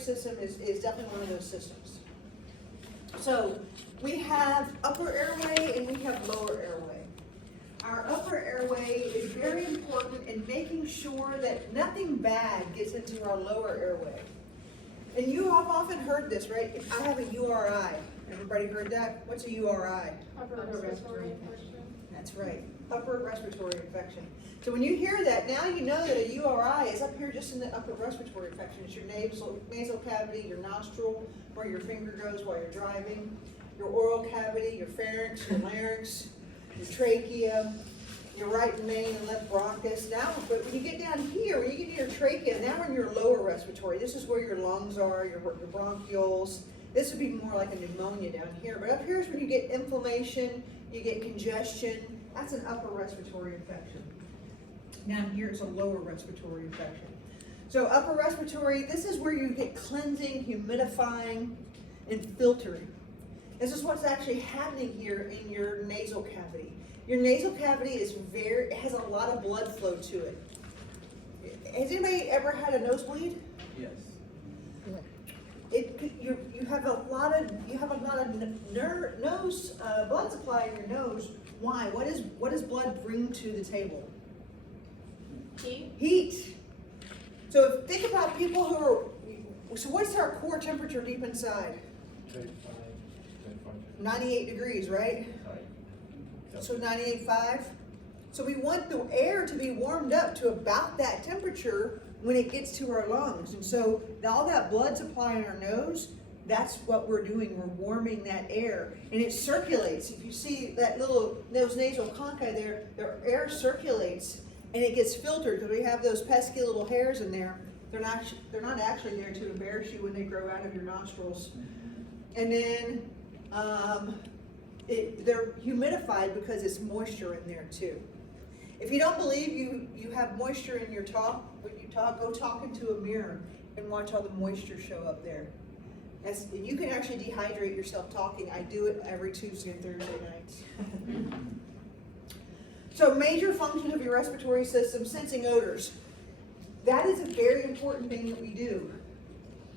system is definitely one of those systems. So we have upper airway and we have lower airway. Our upper airway is very important in making sure that nothing bad gets into our lower airway. And you have often heard this, right? I have a URI. Everybody heard that? What's a URI? Upper respiratory infection. That's right, upper respiratory infection. So when you hear that, now you know that a URI is up here just in the upper respiratory infection. It's your nasal cavity, your nostril, where your finger goes while you're driving, your oral cavity, your pharynx, your larynx, your trachea, your right main and left bronchus. Now, but when you get down here, when you get to your trachea, now we're in your lower respiratory. This is where your lungs are, your bronchioles. This would be more like a pneumonia down here. But up here is when you get inflammation, you get congestion. That's an upper respiratory infection. Down here is a lower respiratory infection. So upper respiratory, this is where you get cleansing, humidifying, and filtering. This is what's actually happening here in your nasal cavity. Your nasal cavity it has a lot of blood flow to it. Has anybody ever had a nosebleed? Yes. You have a lot of nose blood supply in your nose. Why? What does blood bring to the table? Heat. So think about people who are. So what's our core temperature deep inside? 98 degrees, right? So 98.5. So we want the air to be warmed up to about that temperature when it gets to our lungs. And so all that blood supply in our nose, that's what we're doing. We're warming that air. And it circulates. If you see that those nasal conchae there, their air circulates and it gets filtered because we have those pesky little hairs in there. They're not actually there to embarrass you when they grow out of your nostrils. And then they're humidified because it's moisture in there too. If you don't believe you have moisture in your talk, when you talk, go talk into a mirror and watch all the moisture show up there. And you can actually dehydrate yourself talking. I do it every Tuesday and Thursday nights. So major function of your respiratory system, sensing odors. That is a very important thing that we do.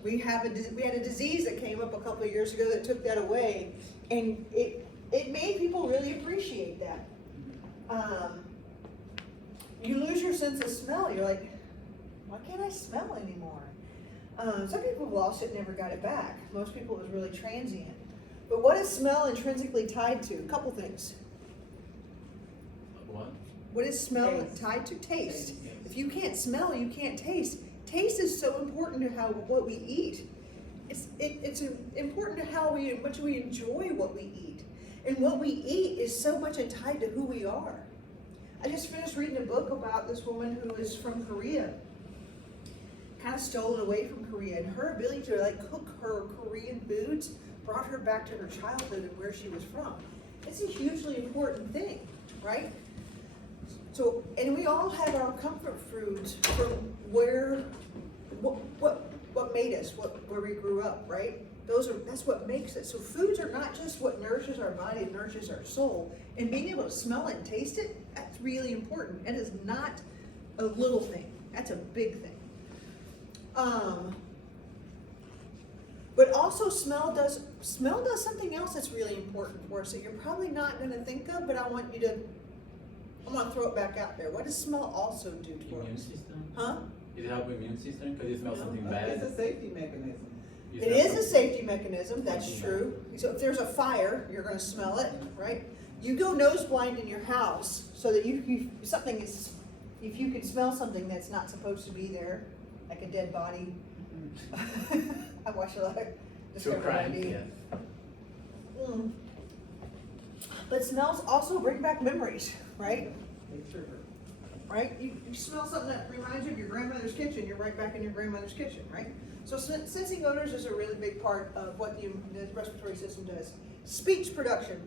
We had a disease that came up a couple of years ago that took that away, and it made people really appreciate that. You lose your sense of smell. You're like, why can't I smell anymore? Some people have lost it and never got it back. Most people it was really transient. But what is smell intrinsically tied to? A couple things. What is smell tied to? Taste. If you can't smell, you can't taste. Taste is so important to what we eat. It's important to how much we enjoy what we eat. And what we eat is so much tied to who we are. I just finished reading a book about this woman who is from Korea. Kind of stolen away from Korea. And her ability to cook her Korean foods brought her back to her childhood and where she was from. It's a hugely important thing, right? So, and we all have our comfort foods from what made us, where we grew up, right? That's what makes it. So foods are not just what nourishes our body, it nourishes our soul. And being able to smell it and taste it, that's really important. It is not a little thing. That's a big thing. But also smell does something else that's really important for us that you're probably not going to think of, but I want to throw it back out there. What does smell also do to us? Immune system? Huh? Does it help with immune system? Because you smell something bad. It's a safety mechanism. It is a safety mechanism, that's true. So if there's a fire, you're going to smell it, right? You go nose blind in your house so that if you can smell something that's not supposed to be there, like a dead body. I watch a lot of Discovery. But smells also bring back memories, right? Right? You smell something that reminds you of your grandmother's kitchen, you're right back in your grandmother's kitchen, right? So sensing odors is a really big part of what the respiratory system does. Speech production.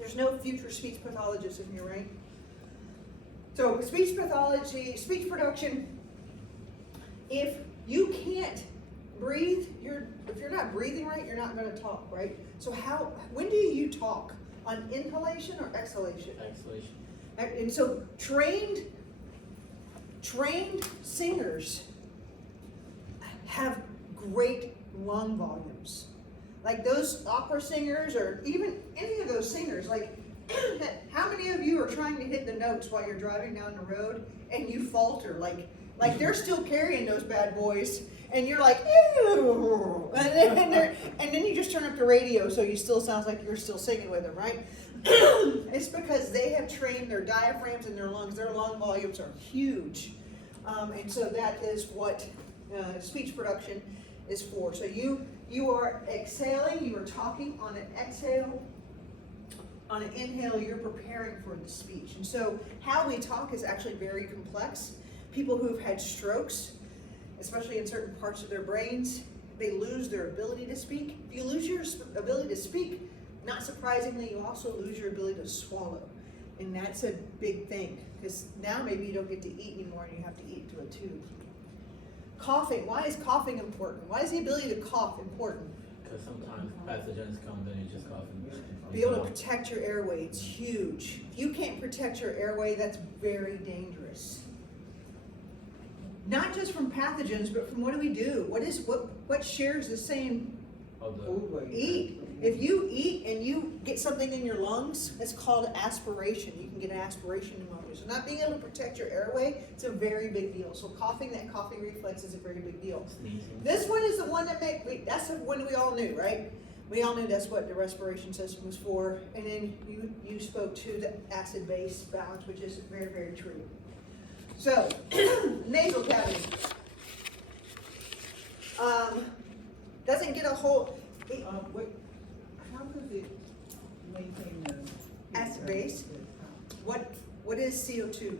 There's no future speech pathologist in here, right? So speech pathology, speech production, if you can't breathe, if you're not breathing right, you're not going to talk, right? So when do you talk? On inhalation or exhalation? Exhalation. And so trained singers have great lung volumes. Like those opera singers, or even any of those singers, like how many of you are trying to hit the notes while you're driving down the road and you falter? Like they're still carrying those bad boys, and you're like, ew, and then you just turn up the radio so you still sounds like you're still singing with them, right? It's because they have trained their diaphragms and their lungs. Their lung volumes are huge, and so that is what speech production is for. So you are exhaling, you are talking. On an exhale, on an inhale, you're preparing for the speech. And so how we talk is actually very complex. People who've had strokes, especially in certain parts of their brains, they lose their ability to speak. If you lose your ability to speak, not surprisingly, you also lose your ability to swallow. And that's a big thing, because now maybe you don't get to eat anymore and you have to eat through a tube. Coughing, why is coughing important? Why is the ability to cough important? Because sometimes pathogens come, then you just cough and Be able to protect your airway, it's huge. If you can't protect your airway, that's very dangerous. Not just from pathogens, but from what do? What shares the same eat? If you eat and you get something in your lungs, it's called aspiration. You can get an aspiration pneumonia. So not being able to protect your airway, it's a very big deal. So coughing, that coughing reflex is a very big deal. Sneezing. This one is the one that's the one we all knew, right? We all knew that's what the respiration system was for. And then you spoke to the acid-base balance, which is very, very true. So, nasal cavity. Doesn't get a whole... How does it maintain the Acid base? What is CO2?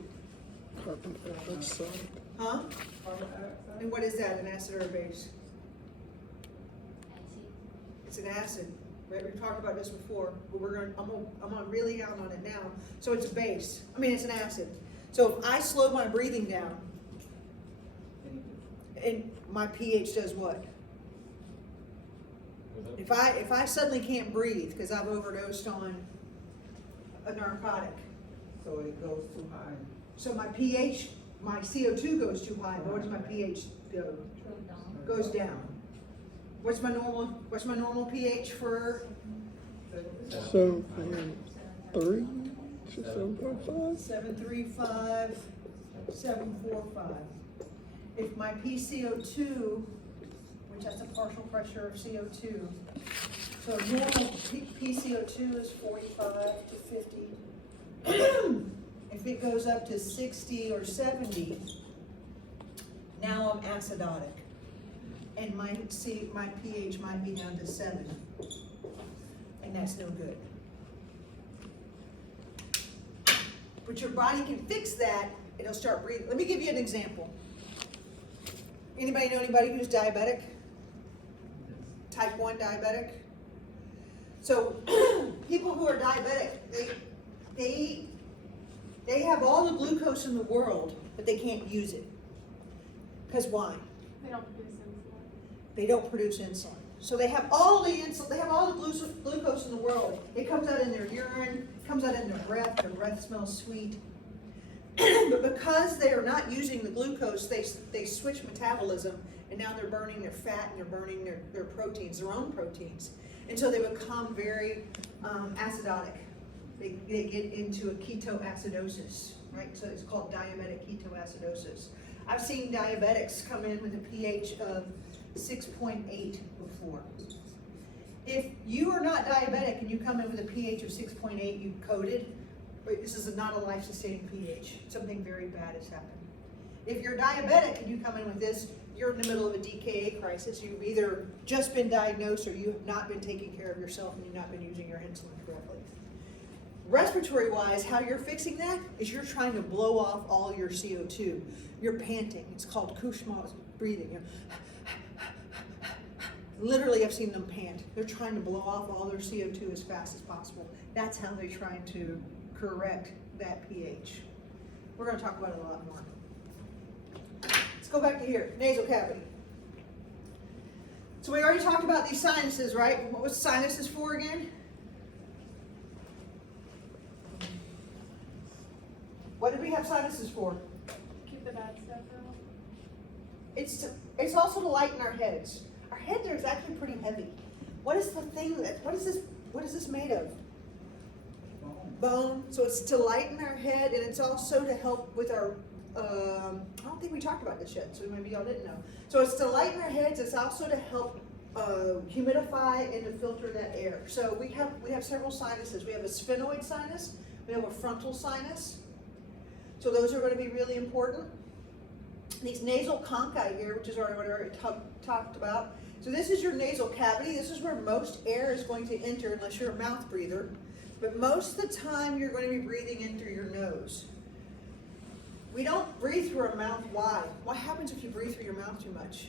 Carbon dioxide. Huh? carbon dioxide? And what is that, an acid or a base? It's an acid, right? We've talked about this before, but I'm gonna really out on it now. So it's a base. It's an acid. So if I slow my breathing down, and my pH does what? If I suddenly can't breathe because I've overdosed on a narcotic, So it goes too high. so my pH, my CO2 goes too high. Where does my pH go? Goes down. What's my normal pH for? 7.3 to 7.5. 735, 745. If my PCO2, which that's a partial pressure of CO2, so normal PCO2 is 45 to 50. If it goes up to 60 or 70, now I'm acidotic. And my pH might be down to 7. And that's no good. But your body can fix that, it'll start breathing. Let me give you an example. Anybody know anybody who's diabetic? Type 1 diabetic? So people who are diabetic, they have all the glucose in the world, but they can't use it. Because why? They don't produce insulin. They don't produce insulin. So they have all the insulin, they have all the glucose in the world. It comes out in their urine, comes out in their breath smells sweet. But because they are not using the glucose, they switch metabolism, and now they're burning their fat and they're burning their proteins, their own proteins. And so they become very acidotic. They get into a ketoacidosis, right? So it's called diabetic ketoacidosis. I've seen diabetics come in with a pH of 6.8 before. If you are not diabetic and you come in with a pH of 6.8, you coded, this is not a life-sustaining pH. Something very bad has happened. If you're diabetic and you come in with this, you're in the middle of a DKA crisis. You've either just been diagnosed or you have not been taking care of yourself and you've not been using your insulin correctly. Respiratory-wise, how you're fixing that is you're trying to blow off all your CO2. You're panting. It's called Kushma's breathing. Literally, I've seen them pant. They're trying to blow off all their CO2 as fast as possible. That's how they're trying to correct that pH. We're going to talk about it a lot more. Let's go back to here, nasal cavity. So we already talked about these sinuses, right? What was sinuses for again? What did we have sinuses for? Keep the bad stuff out. It's also to lighten our heads. heads are actually pretty heavy. What is the thing what is this made of? Bone. So it's to lighten our head, and it's also to help with our, I don't think we talked about this yet, so maybe y'all didn't know. So it's to lighten our heads, it's also to help humidify and to filter that air. So we have several sinuses. We have a sphenoid sinus, we have a frontal sinus. So those are going to be really important. These nasal conchi here, which is what I already talked about. So this is your nasal cavity. This is where most air is going to enter unless you're a mouth breather. But most of the time you're going to be breathing in through your nose. We don't breathe through our mouth. Why? What happens if you breathe through your mouth too much?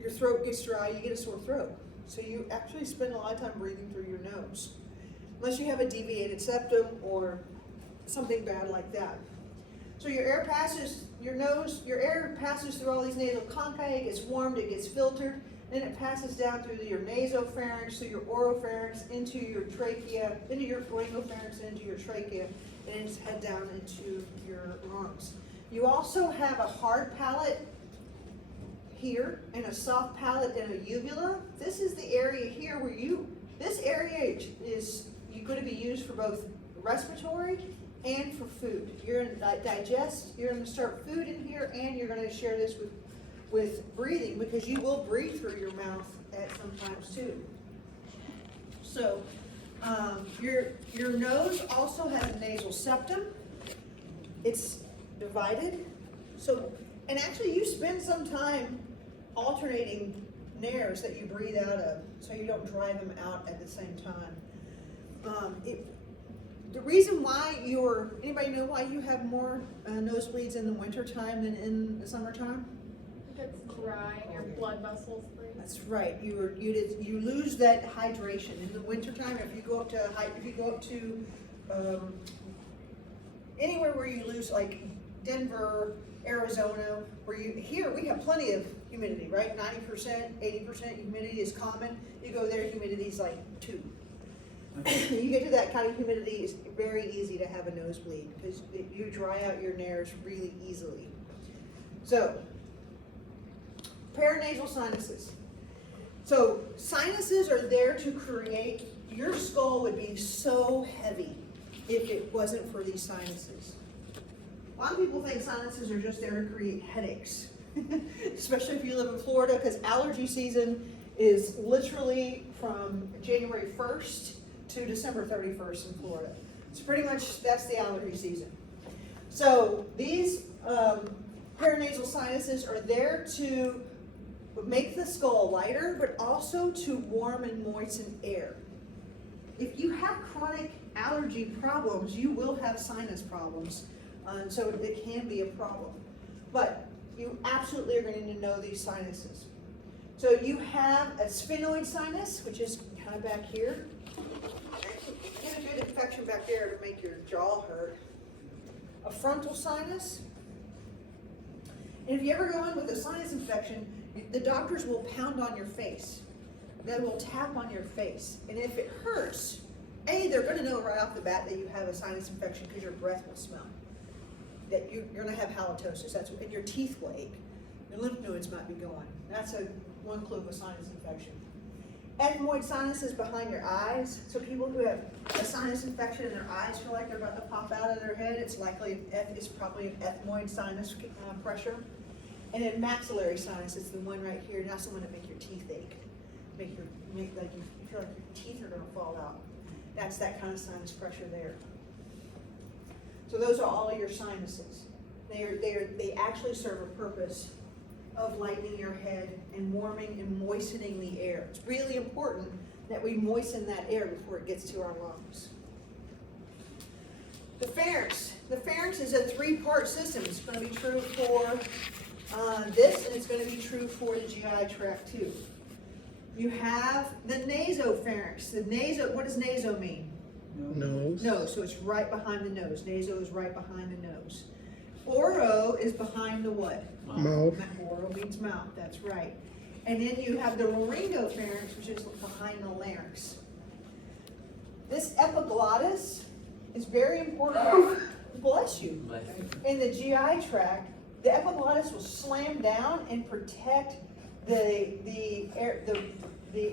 Your throat gets dry, you get a sore throat. So you actually spend a lot of time breathing through your nose. Unless you have a deviated septum or something bad like that. So your air passes, your air passes through all these nasal conchi, it gets warmed, it gets filtered, then it passes down through your nasopharynx, through your oropharynx, into your trachea, into your laryngopharynx, into your trachea, and it's head down into your lungs. You also have a hard palate here, and a soft palate and a uvula. This is the area here where this area is going to be used for both respiratory and for food. You're going to digest, you're going to start food in here, and you're going to share this with breathing, because you will breathe through your mouth at sometimes too. So your nose also has a nasal septum. It's divided. So, and actually you spend some time alternating nares that you breathe out of, so you don't dry them out at the same time. The reason why anybody know why you have more nosebleeds in the winter time than in the summertime? It's dry and your blood vessels freeze. That's right. You lose that hydration in the wintertime. If you go up to anywhere where you lose, like Denver, Arizona, here we have plenty of humidity, right? 90%, 80% humidity is common. You go there, humidity is like 2. You get to that kind of humidity, it's very easy to have a nosebleed because you dry out your nares really easily. So, paranasal sinuses. So sinuses are there to create, your skull would be so heavy if it wasn't for these sinuses. A lot of people think sinuses are just there to create headaches, especially if you live in Florida, because allergy season is literally from January 1st to December 31st in Florida. So pretty much that's the allergy season. So these paranasal sinuses are there to make the skull lighter, but also to warm and moisten air. If you have chronic allergy problems, you will have sinus problems, so it can be a problem. But you absolutely are going to need to know these sinuses. So you have a sphenoid sinus, which is kind of back here. Get a good infection back there to make your jaw hurt. A frontal sinus. And if you ever go in with a sinus infection, the doctors will pound on your face. They will tap on your face. And if it hurts, they're going to know right off the bat that you have a sinus infection because your breath will smell. That you're going to have halitosis. And your teeth will ache. Your lymph nodes might be going. That's one clue of a sinus infection. Ethmoid sinus is behind your eyes. So people who have a sinus infection and their eyes feel like they're about to pop out of their head, it's probably an ethmoid sinus pressure. And then maxillary sinus is the one right here. That's the one that makes your teeth ache. Make like you feel like your teeth are going to fall out. That's that kind of sinus pressure there. So those are all your sinuses. They actually serve a purpose of lightening your head and warming and moistening the air. It's really important that we moisten that air before it gets to our lungs. The pharynx. The pharynx is a 3-part system. It's going to be true for this, and it's going to be true for the GI tract too. You have the nasopharynx. What does naso mean? Nose. Nose, so it's right behind the nose. Naso is right behind the nose. Oro is behind the what? Mouth. Oro means mouth, that's right. And then you have the laryngopharynx, which is behind the larynx. This epiglottis is very important. Bless you. In the GI tract, the epiglottis will slam down and protect the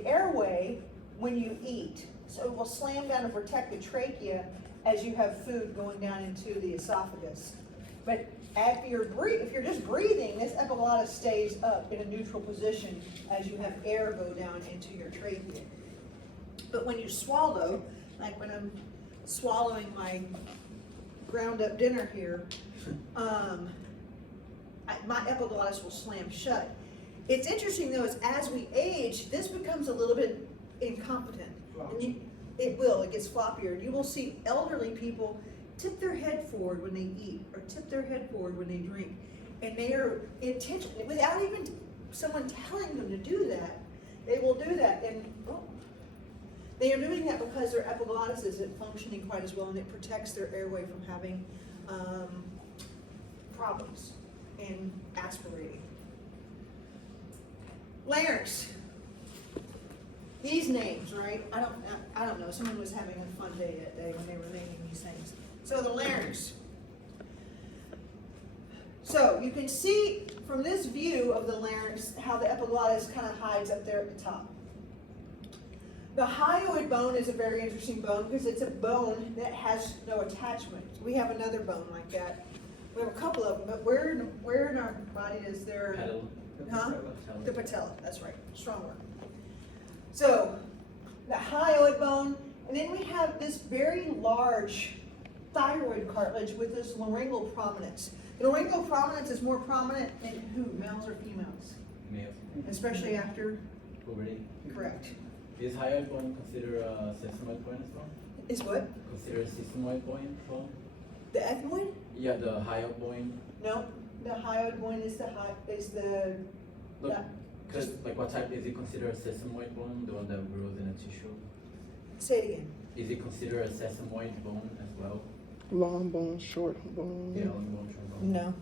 airway when you eat. So it will slam down and protect the trachea as you have food going down into the esophagus. But if you're just breathing, this epiglottis stays up in a neutral position as you have air go down into your trachea. But when you swallow, like when I'm swallowing my ground up dinner here, my epiglottis will slam shut. It's interesting though, is as we age, this becomes a little bit incompetent. And it gets floppier. You will see elderly people tip their head forward when they eat, or tip their head forward when they drink. And they are intentionally, without even someone telling them to do that, they will do that. And they are doing that because their epiglottis isn't functioning quite as well, and it protects their airway from having problems in aspirating. Larynx. These names, right? I don't know. Someone was having a fun day that day when they were naming these things. So the larynx. So you can see from this view of the larynx how the epiglottis kind of hides up there at the top. The hyoid bone is a very interesting bone because it's a bone that has no attachment. We have another bone like that. We have a couple of them, but where in our body is there? Pedal. Huh? The patella, that's right, strong word. So, the hyoid bone, and then we have this very large thyroid cartilage with this laryngeal prominence. The laryngeal prominence is more prominent in who, males or females? Males. Especially after, Puberty. correct. Is hyoid bone considered a sesamoid bone as well? Is what? Considered a sesamoid bone? The ethmoid? Yeah, the hyoid bone. No, the hyoid bone is the Look, that- because like what type is it considered a sesamoid bone? The one that grows in a tissue. say it again. Is it considered a sesamoid bone as well? Long bone, short bone. Yeah, long bone, short bone. No,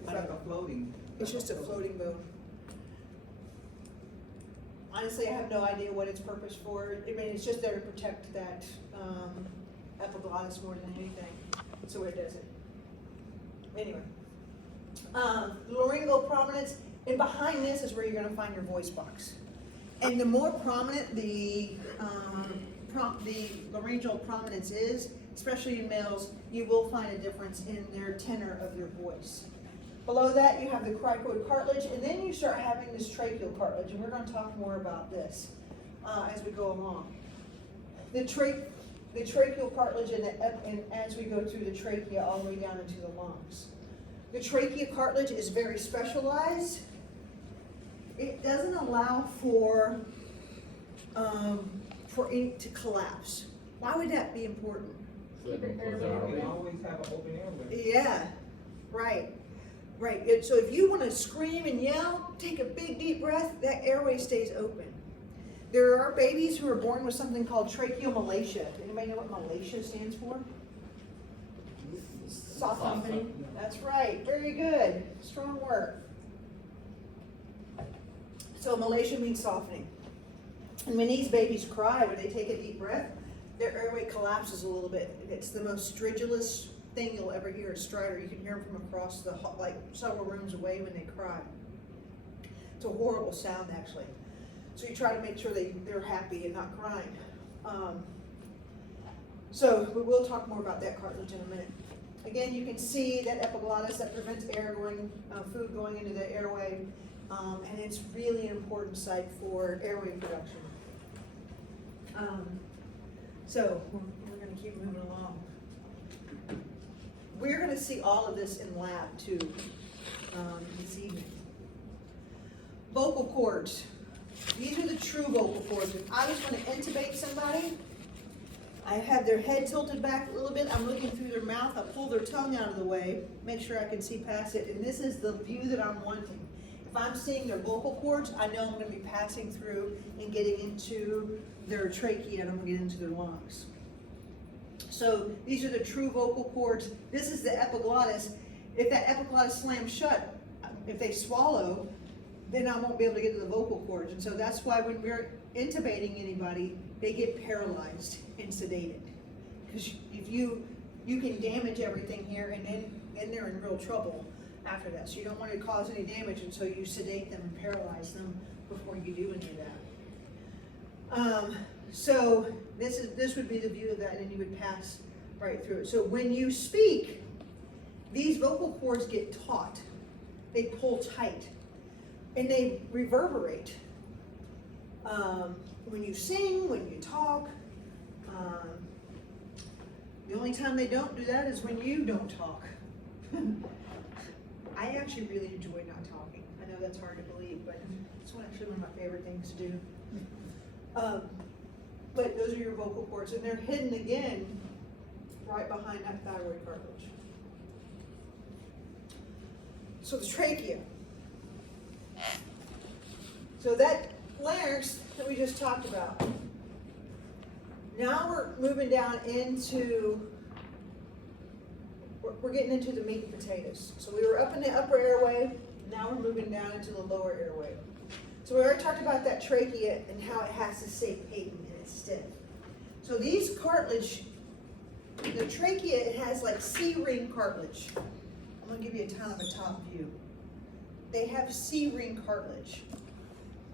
It's like a floating. it's just a floating bone. Honestly, I have no idea what its purpose for. I mean, it's just there to protect that epiglottis more than anything. That's the way it does it. Anyway, laryngeal prominence, and behind this is where you're going to find your voice box. And the more prominent the laryngeal prominence is, especially in males, you will find a difference in their tenor of your voice. Below that, you have the cricoid cartilage, and then you start having this tracheal cartilage, and we're going to talk more about this as we go along. The tracheal cartilage, and as we go through the trachea all the way down into the lungs. The trachea cartilage is very specialized. It doesn't allow for it to collapse. Why would that be important? So it Keep it goes airway. around. We always have an open airway. Yeah, right. So if you want to scream and yell, take a big deep breath, that airway stays open. There are babies who are born with something called tracheomalacia. Anybody know what malacia stands for? Softening. That's right, very good, strong word. So malacia means softening. And when these babies cry, when they take a deep breath, their airway collapses a little bit. It's the most stridulous thing you'll ever hear, a stridor. You can hear them from across the, like several rooms away when they cry. It's a horrible sound, actually. So you try to make sure they're happy and not crying. So we will talk more about that cartilage in a minute. Again, you can see that epiglottis that prevents food going into the airway, and it's really an important site for airway production. So we're going to keep moving along. We're going to see all of this in lab too this evening. Vocal cords. These are the true vocal cords. If I was going to intubate somebody, I have their head tilted back a little bit. I'm looking through their mouth. I pull their tongue out of the way, make sure I can see past it. And this is the view that I'm wanting. If I'm seeing their vocal cords, I know I'm going to be passing through and getting into their trachea, and I'm going to get into their lungs. So these are the true vocal cords. This is the epiglottis. If that epiglottis slams shut, if they swallow, then I won't be able to get to the vocal cords. And so that's why when we're intubating anybody, they get paralyzed and sedated. Because if you can damage everything here, and then they're in real trouble after that. So you don't want to cause any damage, and so you sedate them and paralyze them before you do any of that. So this would be the view of that, and you would pass right through it. So when you speak, these vocal cords get taut. They pull tight, and they reverberate. When you sing, when you talk, the only time they don't do that is when you don't talk. I actually really enjoy not talking. I know that's hard to believe, but it's actually one of my favorite things to do. But those are your vocal cords, and they're hidden again right behind that thyroid cartilage. So the trachea. So that larynx that we just talked about. Now we're moving down into, we're getting into the meat and potatoes. So we were up in the upper airway, now we're moving down into the lower airway. So we already talked about that trachea and how it has to stay patent and it's stiff. So these cartilage, the trachea, it has like C-ring cartilage. I'm gonna give you a kind of a top view. They have C-ring cartilage.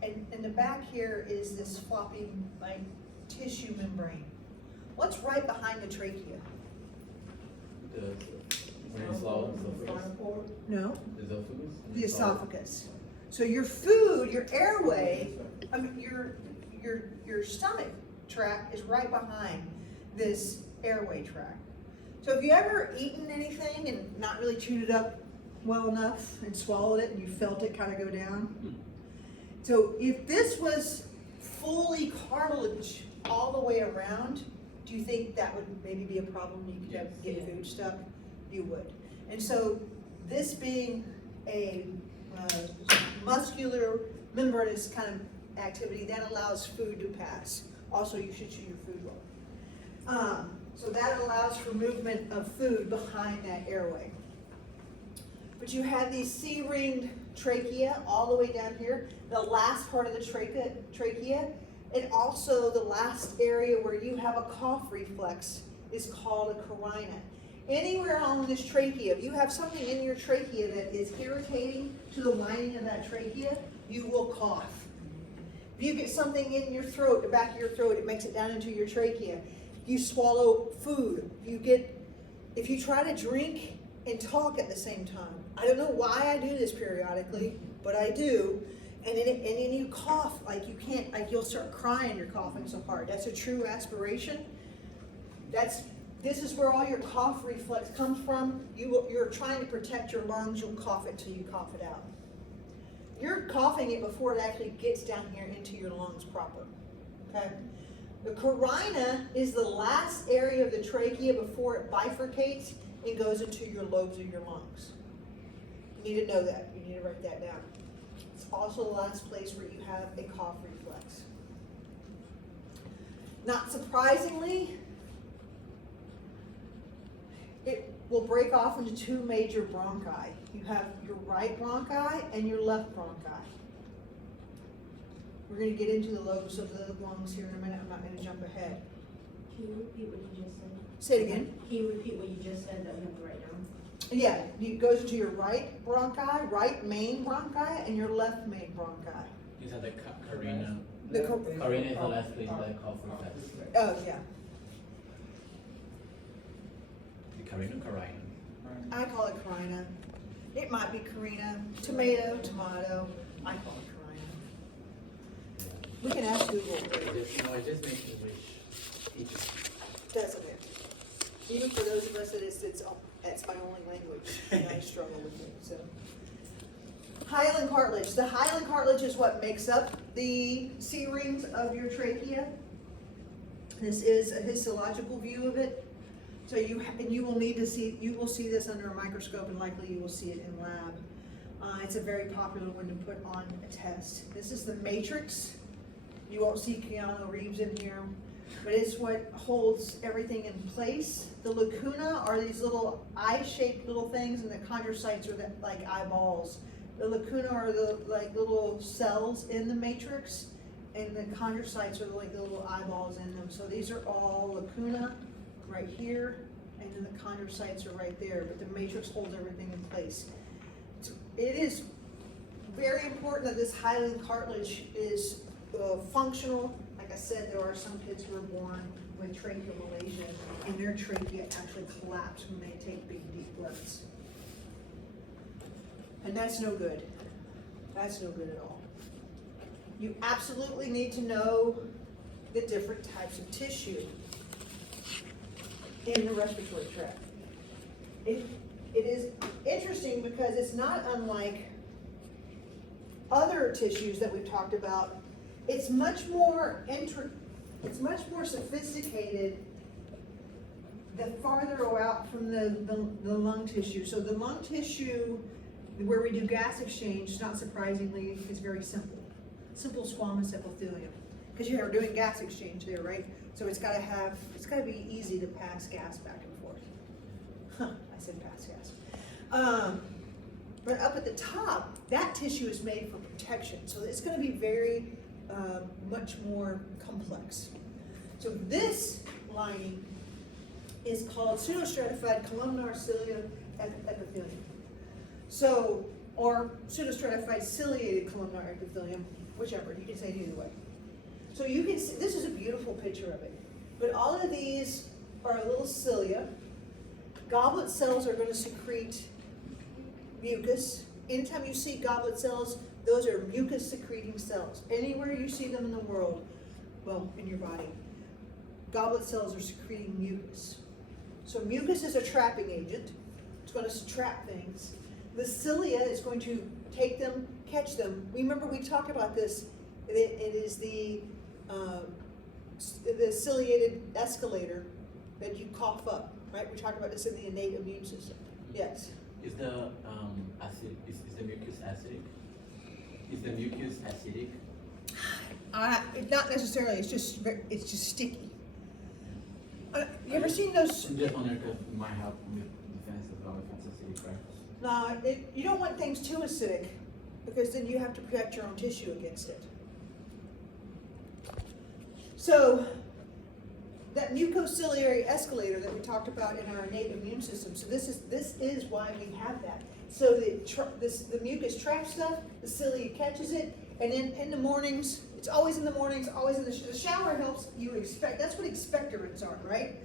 And in the back here is this floppy, like, tissue membrane. What's right behind the trachea? When you swallow esophagus. No, The esophagus. the esophagus. So your food, your airway, I mean, your stomach tract is right behind this airway tract. So have you ever eaten anything and not really chewed it up well enough and swallowed it and you felt it kind of go down? So if this was fully cartilage all the way around, do you think that would maybe be a problem? You could get food stuck? You would. And so this being a muscular membranous kind of activity, that allows food to pass. Also, you should chew your food well. So that allows for movement of food behind that airway. But you have these C-ringed trachea all the way down here, the last part of the trachea, and also the last area where you have a cough reflex is called a carina. Anywhere along this trachea, if you have something in your trachea that is irritating to the lining of that trachea, you will cough. If you get something in your throat, the back of your throat, it makes it down into your trachea. You swallow food. If you try to drink and talk at the same time. I don't know why I do this periodically, but I do. And then you cough like you can't, like you'll start crying, you're coughing so hard. That's a true aspiration. This is where all your cough reflex comes from. You're trying to protect your lungs, you'll cough it till you cough it out. You're coughing it before it actually gets down here into your lungs proper, okay? The carina is the last area of the trachea before it bifurcates and goes into your lobes of your lungs. You need to know that. You need to write that down. It's also the last place where you have a cough reflex. Not surprisingly, it will break off into two major bronchi. You have your right bronchi and your left bronchi. We're going to get into the lobes of the lungs here in a minute. I'm not going to jump ahead. Can you repeat what you just said? Say it again. Can you repeat what you just said that we have to write down? Yeah, it goes into your right bronchi, right main bronchi, and your left main bronchi. These are the carina. The Carina is the last place where the cough reflex. Oh, yeah. The carina. I call it carina. It might be carina. Tomato. I call it carina. We can ask Google, It just makes me wish. doesn't it? Even for those of us that it's my only language, and I struggle with it, so. Hyaline cartilage. The hyaline cartilage is what makes up the C-rings of your trachea. This is a histological view of it. So you will see this under a microscope, and likely you will see it in lab. It's a very popular one to put on a test. This is the matrix. You won't see Keanu Reeves in here, but it's what holds everything in place. The lacuna are these little eye-shaped little things, and the chondrocytes are like eyeballs. The lacuna are the like little cells in the matrix, and the chondrocytes are like the little eyeballs in them. So these are all lacuna right here, and then the chondrocytes are right there, but the matrix holds everything in place. It is very important that this hyaline cartilage is functional. Like I said, there are some kids who are born with tracheal malacia, and their trachea actually collapse when they take big, deep breaths. And that's no good. That's no good at all. You absolutely need to know the different types of tissue in the respiratory tract. It is interesting because it's not unlike other tissues that we've talked about. It's much more sophisticated the farther out from the lung tissue. So the lung tissue, where we do gas exchange, not surprisingly, is very simple. Simple squamous epithelium. Because you are doing gas exchange there, right? So it's gotta be easy to pass gas back and forth. I said pass gas. But up at the top, that tissue is made for protection. So it's gonna be very, much more complex. So this lining is called pseudostratified columnar cilia epithelium. So, or pseudostratified ciliated columnar epithelium, whichever, you can say it either way. So you can see, this is a beautiful picture of it. But all of these are little cilia. Goblet cells are going to secrete mucus. Anytime you see goblet cells, those are mucus secreting cells. Anywhere you see them in the world, well, in your body, goblet cells are secreting mucus. So mucus is a trapping agent. It's going to trap things. The cilia is going to take them, catch them. Remember we talked about this. It is the ciliated escalator that you cough up, right? We talked about this in the innate immune system. Yes. Is the acid is the mucus acidic? Is the mucus acidic? Not necessarily. It's just sticky. You ever seen those? I'm just wondering because it might help with defense as well if it's acidic, right? No, you don't want things too acidic because then you have to protect your own tissue against it. So that mucociliary escalator that we talked about in our innate immune system. So this is why we have that. So the mucus traps stuff, the cilia catches it, and then in the mornings, it's always in the mornings, always in the shower helps you expect. That's what expectorants are, right?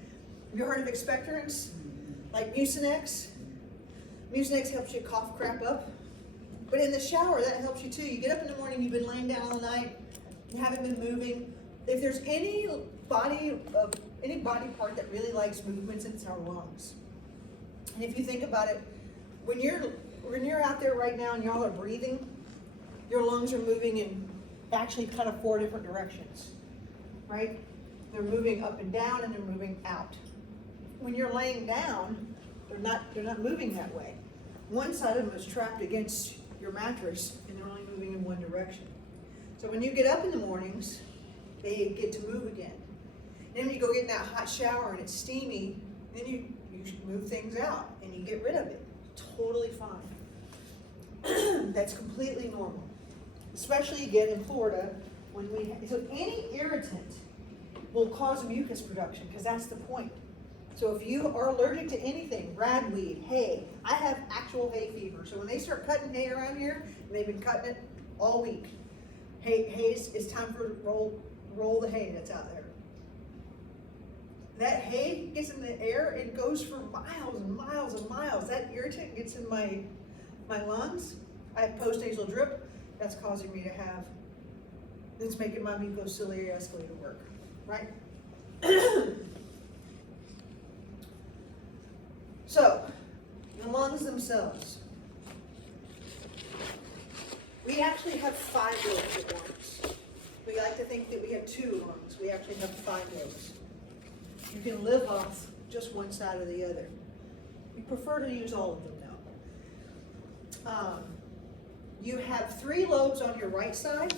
Have you heard of expectorants? Like Mucinex? Mucinex helps you cough crap up. But in the shower, that helps you too. You get up in the morning, you've been laying down all night, you haven't been moving. If there's any body part that really likes movements, it's our lungs. And if you think about it, when you're out there right now and y'all are breathing, your lungs are moving in actually kind of 4 different directions, right? They're moving up and down and they're moving out. When you're laying down, they're not moving that way. One side of them is trapped against your mattress and they're only moving in one direction. So when you get up in the mornings, they get to move again. Then when you go get in that hot shower and it's steamy, then you move things out and you get rid of it. Totally fine. That's completely normal. Especially again in Florida, so any irritant will cause mucus production because that's the point. So if you are allergic to anything, ragweed, hay, I have actual hay fever. So when they start cutting hay around here, and they've been cutting it all week, it's time for roll the hay that's out there. That hay gets in the air, it goes for miles and miles and miles. That irritant gets in my lungs. I have postnasal drip. That's causing me to have, it's making my mucociliary escalator work, right? So, the lungs themselves. We actually have 5 lobes of lungs. We like to think that we have 2 lungs. We actually have 5 lobes. You can live off just one side or the other. We prefer to use all of them now. You have 3 lobes on your right side.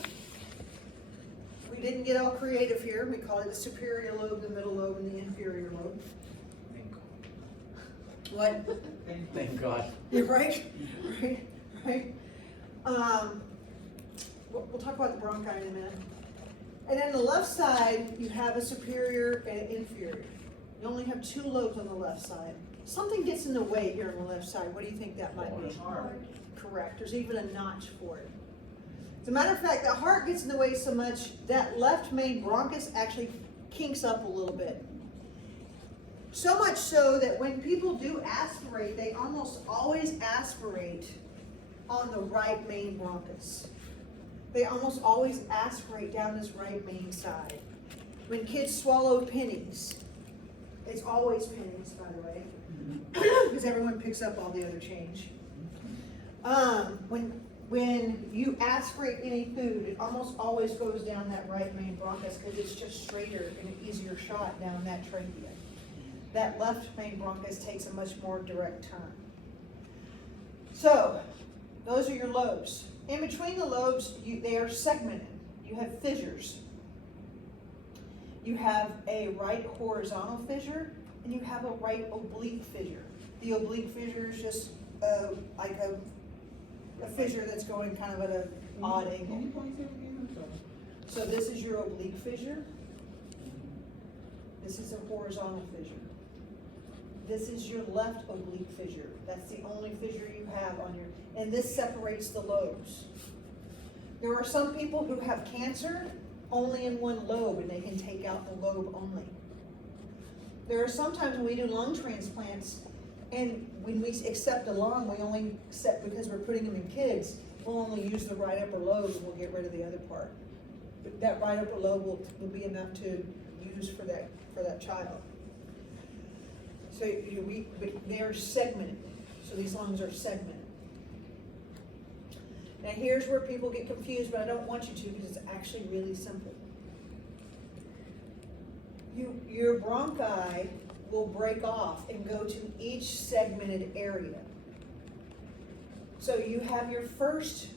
We didn't get all creative here. We call it the superior lobe, the middle lobe, and the inferior lobe. Thank God. What? Thank God. You're right. Right. We'll talk about the bronchi in a minute. And then the left side, you have a superior and an inferior. You only have 2 lobes on the left side. Something gets in the way here on the left side. What do you think that might be? correct. There's even a notch for it. As a matter of fact, the heart gets in the way so much that left main bronchus actually kinks up a little bit. So much so that when people do aspirate, they almost always aspirate on the right main bronchus. They almost always aspirate down this right main side. When kids swallow pennies, it's always pennies, by the way, because everyone picks up all the other change. When you aspirate any food, it almost always goes down that right main bronchus because it's just straighter and an easier shot down that trachea. That left main bronchus takes a much more direct turn. So, those are your lobes. In between the lobes, they are segmented. You have fissures. You have a right horizontal fissure, and you have a right oblique fissure. The oblique fissure is just like a fissure that's going kind of at an odd Can angle. you point to it again? I'm sorry. So this is your oblique fissure. This is a horizontal fissure. This is your left oblique fissure. That's the only fissure you have on your, and this separates the lobes. There are some people who have cancer only in one lobe and they can take out the lobe only. There are sometimes when we do lung transplants and when we accept a lung, we only accept because we're putting them in kids, we'll only use the right upper lobe and we'll get rid of the other part. But that right upper lobe will be enough to use for that child. So but they are segmented. So these lungs are segmented. Now here's where people get confused, but I don't want you to because it's actually really simple. Your bronchi will break off and go to each segmented area. So you have your first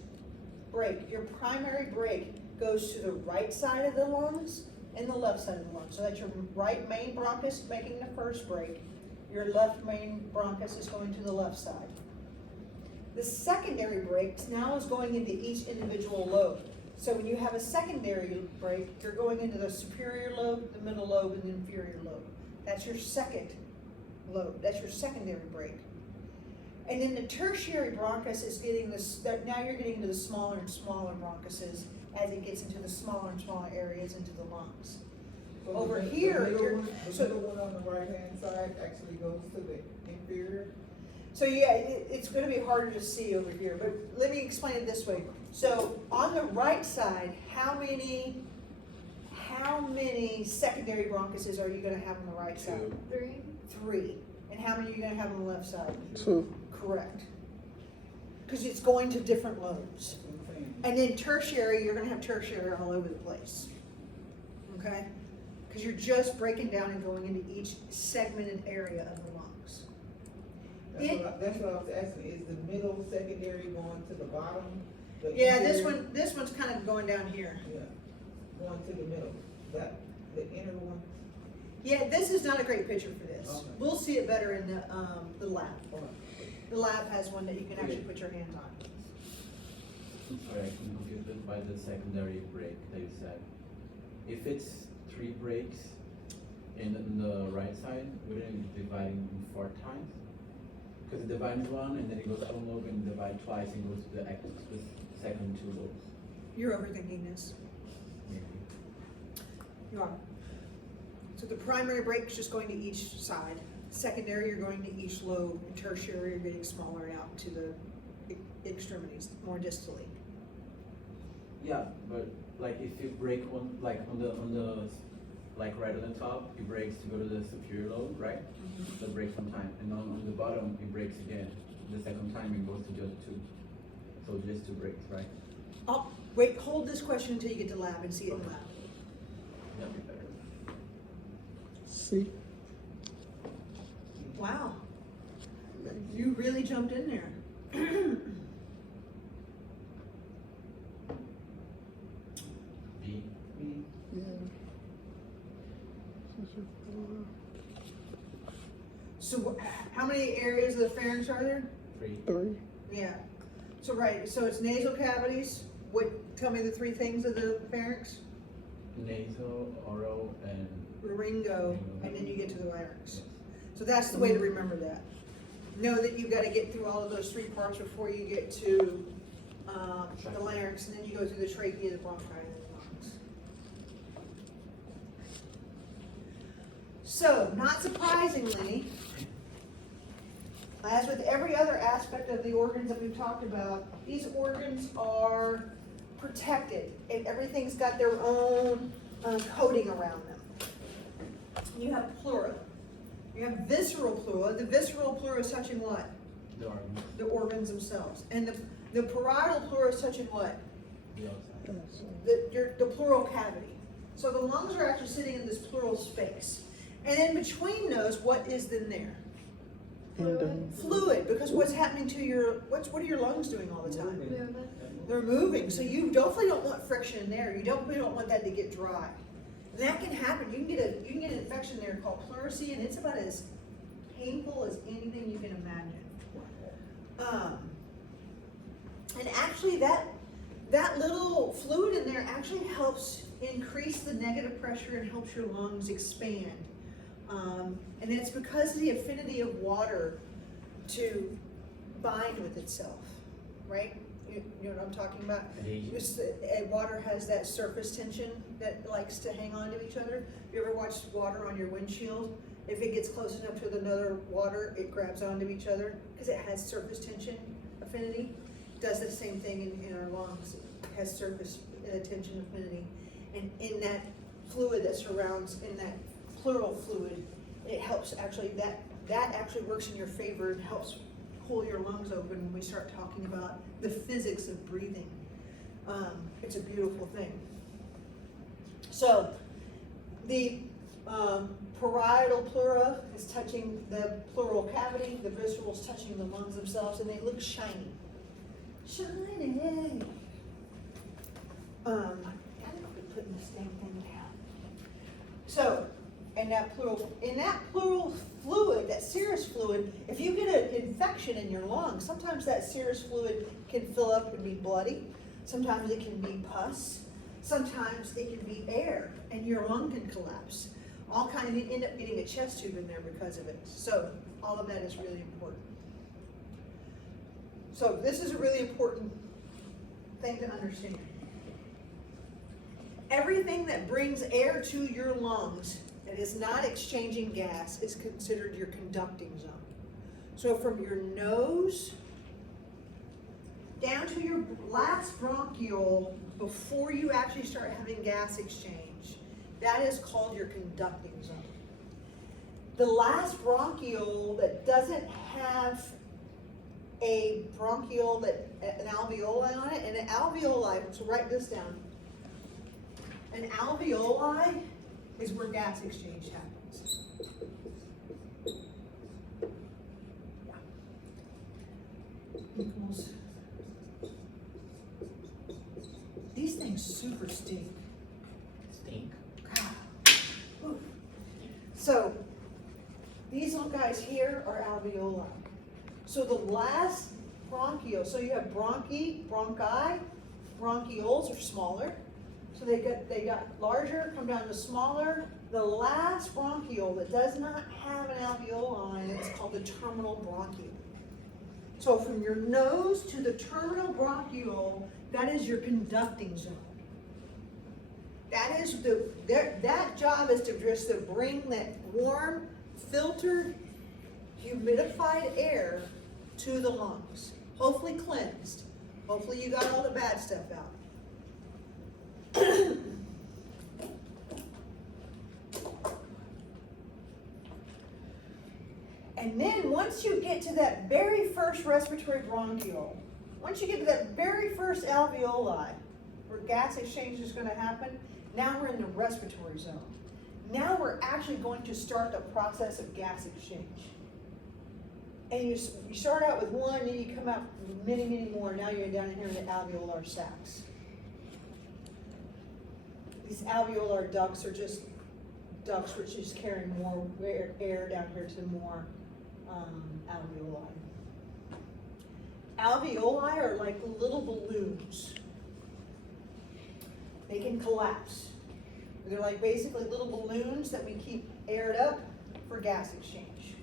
break. Your primary break goes to the right side of the lungs and the left side of the lungs. So that's your right main bronchus making the first break. Your left main bronchus is going to the left side. The secondary break now is going into each individual lobe. So when you have a secondary break, you're going into the superior lobe, the middle lobe, and the inferior lobe. That's your second lobe. That's your secondary break. And then the tertiary bronchus is getting this, now you're getting into the smaller and smaller bronchuses as it gets into the smaller and smaller areas into the lungs. So Over the here, middle you're- one- The so- middle one on the right-hand side actually goes to the inferior? So yeah, it's gonna be harder to see over here, but let me explain it this way. So on the right side, how many secondary bronchuses are you gonna have on the right side? 3. 3. And how many are you gonna have on the left side? 2. Correct. Because it's going to different lobes. That's what I'm saying. And then tertiary, you're gonna have tertiary all over the place. Okay? Because you're just breaking down and going into each segmented area of the lungs. That's what I was asking, is the middle secondary going to the bottom? The Yeah, inferior- this one's kind of going down here. Yeah, going to the middle, that, the inner one? Yeah, this is not a great picture for this. Okay. We'll see it better in the lab. Alright. The lab has one that you can actually put your hands on. I'm sorry, I can confuse it by the secondary break that you said. If it's 3 breaks in the right side, wouldn't it be dividing in 4 times? Because it divides 1 and then it goes to one lobe and divide twice and goes to the second 2 lobes. You're overthinking this. Maybe. You are. So the primary break is just going to each side. Secondary, you're going to each lobe. And tertiary, you're getting smaller out to the extremities, more distally. Yeah, but like if you break one, like on the like right on the top, it breaks to go to the superior lobe, right? So it breaks one time, and on the bottom it breaks again. The second time it goes to the other 2. So just 2 breaks, right? Oh, wait, hold this question until you get to lab and see it in lab. That'd be better. C. Wow. You really jumped in there. B. B. Yeah. So how many areas of the pharynx are there? 3. 3. Yeah. So right, so it's nasal cavities. Tell me the 3 things of the pharynx. Nasal, oral, and Laryngo, and then you get to the larynx. yes. So that's the way to remember that. know that you've gotta get through all of those three parts before you get to, the larynx, and then you go through the trachea, the bronchi, and the lungs. So, not surprisingly, as with every other aspect of the organs that we've talked about, these organs are protected, and everything's got their own coating around them. You have pleura. You have visceral pleura. The visceral pleura is touching what? The organs, The organs themselves. And the parietal pleura is touching what? the outside. The pleural cavity. So the lungs are actually sitting in this pleural space. And in between those, what is in there? Fluid, because what's happening to what are your lungs doing all the time? Movement. They're moving, so you definitely don't want friction in there. You definitely don't want that to get dry. And that can happen. You can get an infection there called pleurisy, and it's about as painful as anything you can imagine. And actually, that little fluid in there actually helps increase the negative pressure and helps your lungs expand. And it's because of the affinity of water to bind with itself, right? You know what I'm talking about? Water has that surface tension that likes to hang on to each other. You ever watched water on your windshield? If it gets close enough to another water, it grabs onto each other because it has surface tension affinity. It does the same thing in our lungs. It has surface tension affinity. And in that fluid that surrounds, in that pleural fluid, it helps actually, that actually works in your favor and helps pull your lungs open when we start talking about the physics of breathing. It's a beautiful thing. So the parietal pleura is touching the pleural cavity, the visceral is touching the lungs themselves, and they look shiny. Shiny. I'm putting this dang thing down. So, in that pleural fluid, that serous fluid, if you get an infection in your lungs, sometimes that serous fluid can fill up and be bloody. Sometimes it can be pus. Sometimes it can be air, and your lung can collapse. All kind of end up getting a chest tube in there because of it. So all of that is really important. So this is a really important thing to understand. Everything that brings air to your lungs that is not exchanging gas is considered your conducting zone. So from your nose down to your last bronchiole before you actually start having gas exchange, that is called your conducting zone. The last bronchiole that doesn't have a bronchiole, an alveoli on it, and an alveoli, so write this down. An alveoli is where gas exchange happens. Equals. These things super stink. Stink. God. Ooh. So, these little guys here are alveoli. So the last bronchiole, so you have bronchi, bronchioles are smaller. So they got larger, come down to smaller. The last bronchiole that does not have an alveoli on it, it's called the terminal bronchiole. So from your nose to the terminal bronchiole, that is your conducting zone. That is that job is to just to bring that warm, filtered, humidified air to the lungs. Hopefully cleansed. Hopefully you got all the bad stuff out. And then once you get to that very first respiratory bronchiole, once you get to that very first alveoli, where gas exchange is going to happen, now we're in the respiratory zone. Now we're actually going to start the process of gas exchange. And you start out with one, and you come out with many, many more. Now you're down here in the alveolar sacs. These alveolar ducts are just ducts which is carrying more air down here to more alveoli. Alveoli are like little balloons. They can collapse. They're like basically little balloons that we keep aired up for gas exchange.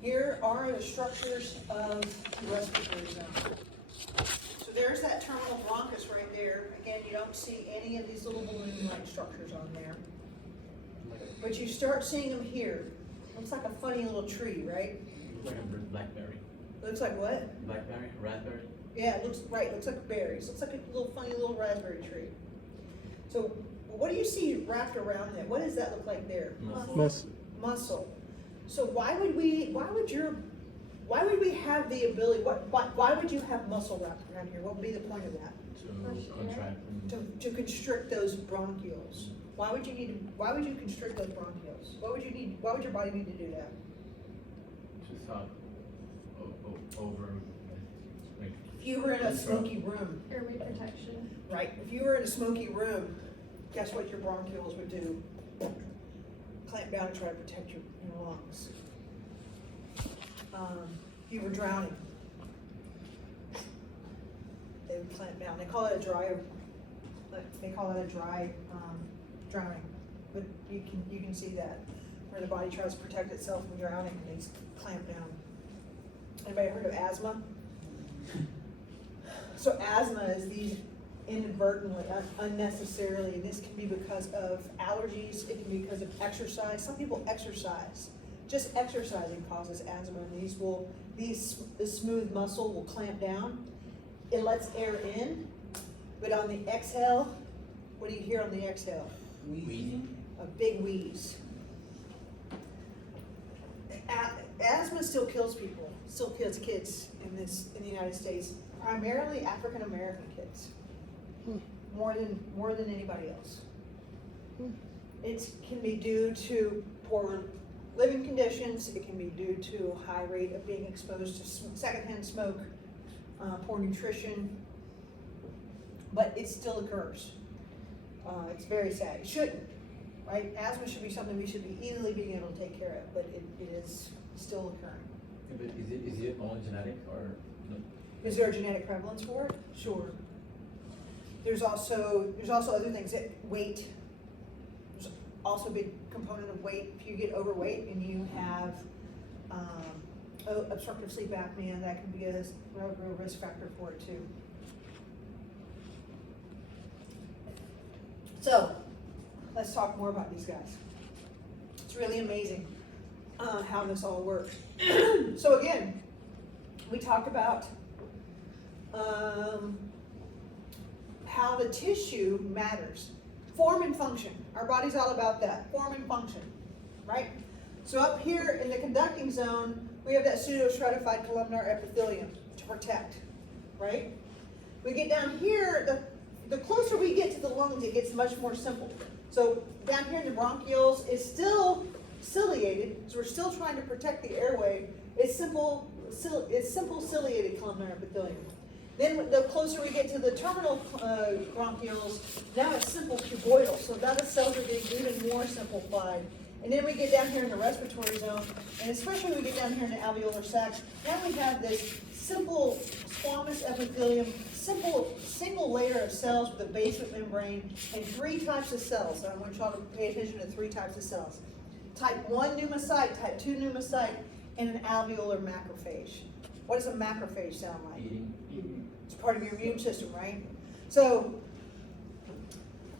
Here are the structures of the respiratory zone. So there's that terminal bronchus right there. Again, you don't see any of these little balloon-like structures on there. But you start seeing them here. Looks like a funny little tree, right? Like a blackberry. Looks like what? Blackberry, raspberry. Yeah, it looks, right, looks like berries. Looks like a little funny little raspberry tree. So what do you see wrapped around that? What does that look like there? Muscle. Muscle. So why would we have the ability, why would you have muscle wrapped around here? What would be the point of that? To contract. And To constrict those bronchioles. Why would you constrict those bronchioles? Why would your body need to do that? to stop over, like. If you were in a control. smoky room, Airway protection. right, if you were in a smoky room, guess what your bronchioles would do? Clamp down and try to protect your lungs. If you were drowning, they would clamp down. They call it a dry drowning. But you can see that, where the body tries to protect itself from drowning and they clamp down. Anybody heard of asthma? So asthma is these inadvertently, unnecessarily, and this can be because of allergies, it can be because of exercise. Some people exercise. Just exercising causes asthma, and the smooth muscle will clamp down. It lets air in, but on the exhale, what do you hear on the exhale? Wheezing. A big wheeze. Asthma still kills people, still kills kids in the United States, primarily African American kids, more than anybody else. It can be due to poor living conditions. It can be due to a high rate of being exposed to secondhand smoke, poor nutrition, but it still occurs. It's very sad. It shouldn't, right? Asthma should be something we should be easily being able to take care of, but it is still occurring. Yeah, but is it only genetic or no? Is there a genetic prevalence for it? Sure. There's also other things, that weight. There's also a big component of weight. If you get overweight and you have obstructive sleep apnea, that can be a real risk factor for it too. So, let's talk more about these guys. It's really amazing how this all works. So again, we talked about how the tissue matters. Form and function. Our body's all about that. Form and function, right? So up here in the conducting zone, we have that pseudostratified columnar epithelium to protect, right? We get down here, the closer we get to the lungs, it gets much more simple. So down here in the bronchioles, it's still ciliated, so we're still trying to protect the airway. It's simple ciliated columnar epithelium. Then the closer we get to the terminal bronchioles, now it's simple cuboidal. So now the cells are getting even more simplified. And then we get down here in the respiratory zone, and especially when we get down here in the alveolar sacs, now we have this simple squamous epithelium, simple single layer of cells with a basement membrane, and 3 types of cells. So I want y'all to pay attention to 3 types of cells. Type 1 pneumocyte, type 2 pneumocyte, and an alveolar macrophage. What does a macrophage sound like? Eating. It's part of your immune system, right? So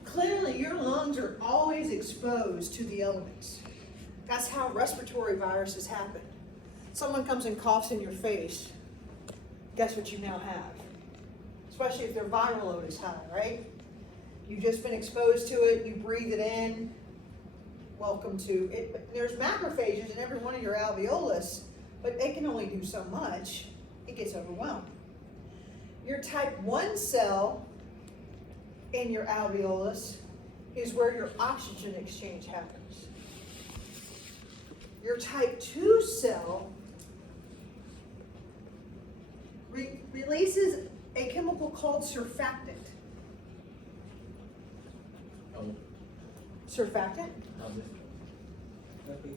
clearly your lungs are always exposed to the elements. That's how respiratory viruses happen. Someone comes and coughs in your face, guess what you now have? Especially if their viral load is high, right? You've just been exposed to it, you breathe it in, welcome to it. But there's macrophages in every one of your alveolus, but they can only do so much, it gets overwhelmed. Your type 1 cell in your alveolus is where your oxygen exchange happens. Your type 2 cell releases a chemical called surfactant. Oh, Surfactant? how's it? FACTAN.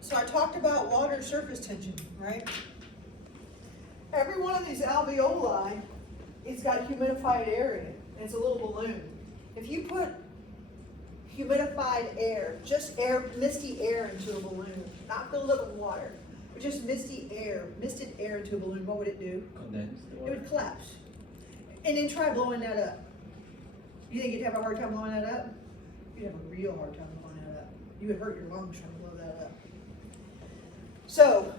So I talked about water surface tension, right? every one of these alveoli, it's got humidified air in it, and it's a little balloon. If you put humidified air, just air, misty air into a balloon, not filled up with water, but just misted air into a balloon, what would it do? Condensed It or? would collapse. And then try blowing that up. You think you'd have a hard time blowing that up? You'd have a real hard time blowing that up. You would hurt your lungs trying to blow that up. So,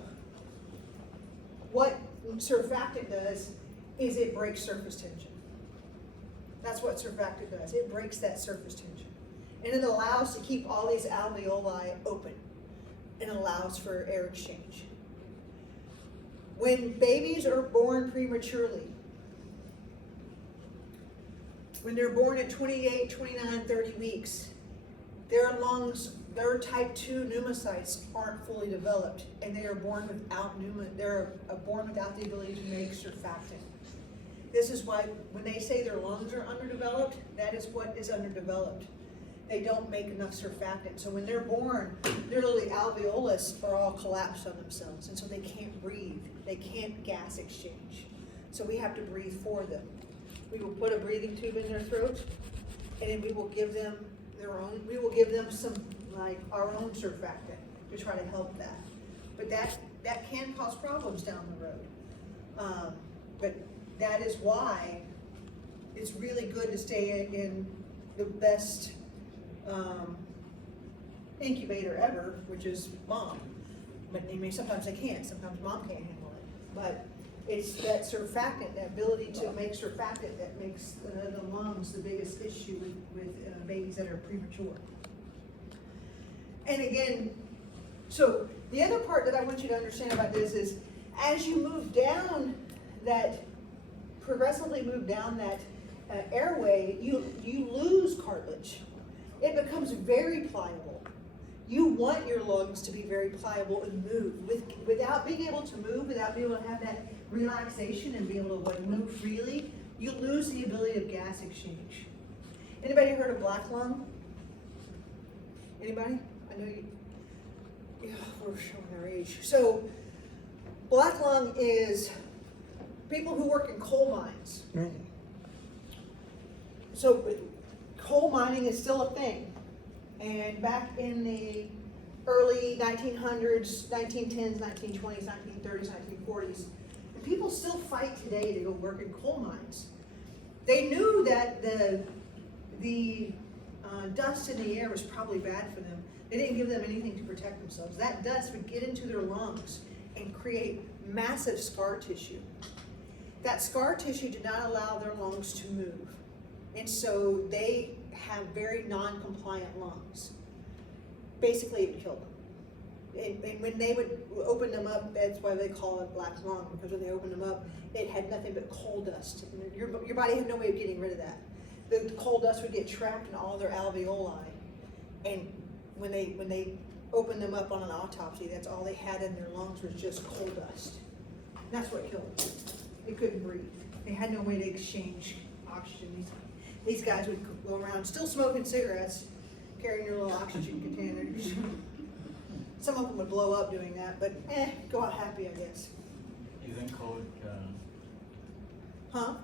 what surfactant does is it breaks surface tension. That's what surfactant does. It breaks that surface tension. And it allows to keep all these alveoli open and allows for air exchange. When babies are born prematurely, when they're born at 28, 29, 30 weeks, their lungs, their type 2 pneumocytes aren't fully developed, and they are born without born without the ability to make surfactant. This is why when they say their lungs are underdeveloped, that is what is underdeveloped. They don't make enough surfactant. So when they're born, their little alveolus are all collapsed on themselves, and so they can't breathe. They can't gas exchange. So we have to breathe for them. We will put a breathing tube in their throat, and then we will give them some, like, our own surfactant to try to help that. But that can cause problems down the road. But that is why it's really good to stay in the best incubator ever, which is mom. But I mean, sometimes they can't, sometimes mom can't handle it. But it's that surfactant, that ability to make surfactant that makes the lungs the biggest issue with babies that are premature. And again, so the other part that I want you to understand about this is as you move down that, progressively move down that airway, you lose cartilage. It becomes very pliable. You want your lungs to be very pliable and move. Without being able to move, without being able to have that relaxation and be able to move freely, you lose the ability of gas exchange. Anybody heard of black lung? Anybody? I know you. Yeah, we're showing our age. So, black lung is people who work in coal mines. So, coal mining is still a thing. And back in the early 1900s, 1910s, 1920s, 1930s, 1940s, and people still fight today to go work in coal mines. They knew that the dust in the air was probably bad for them. They didn't give them anything to protect themselves. That dust would get into their lungs and create massive scar tissue. That scar tissue did not allow their lungs to move. And so they have very non-compliant lungs. Basically, it would kill them. And when they would open them up, that's why they call it black lung, because when they opened them up, it had nothing but coal dust. And your body had no way of getting rid of that. The coal dust would get trapped in all their alveoli. And when they opened them up on an autopsy, that's all they had in their lungs was just coal dust. And that's what killed them. They couldn't breathe. They had no way to exchange oxygen. These guys would go around still smoking cigarettes, carrying their little oxygen containers. Some of them would blow up doing that, but go out happy, I guess. Isn't coal, Huh?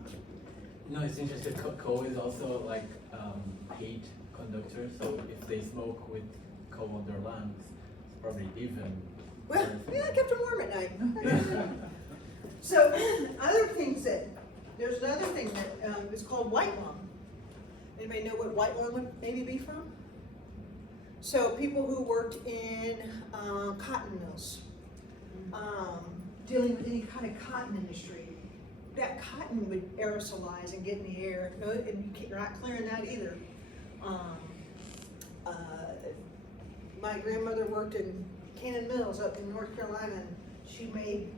no, it's interesting, coal is also like heat conductor, so if they smoke with coal on their lungs, it's probably even. Well, yeah, I kept them warm at night. So, there's another thing that is called white lung. Anybody know what white lung would maybe be from? So people who worked in cotton mills, dealing with any kind of cotton industry, that cotton would aerosolize and get in the air, and you're not clearing that either. My grandmother worked in Cannon Mills up in North Carolina, and she made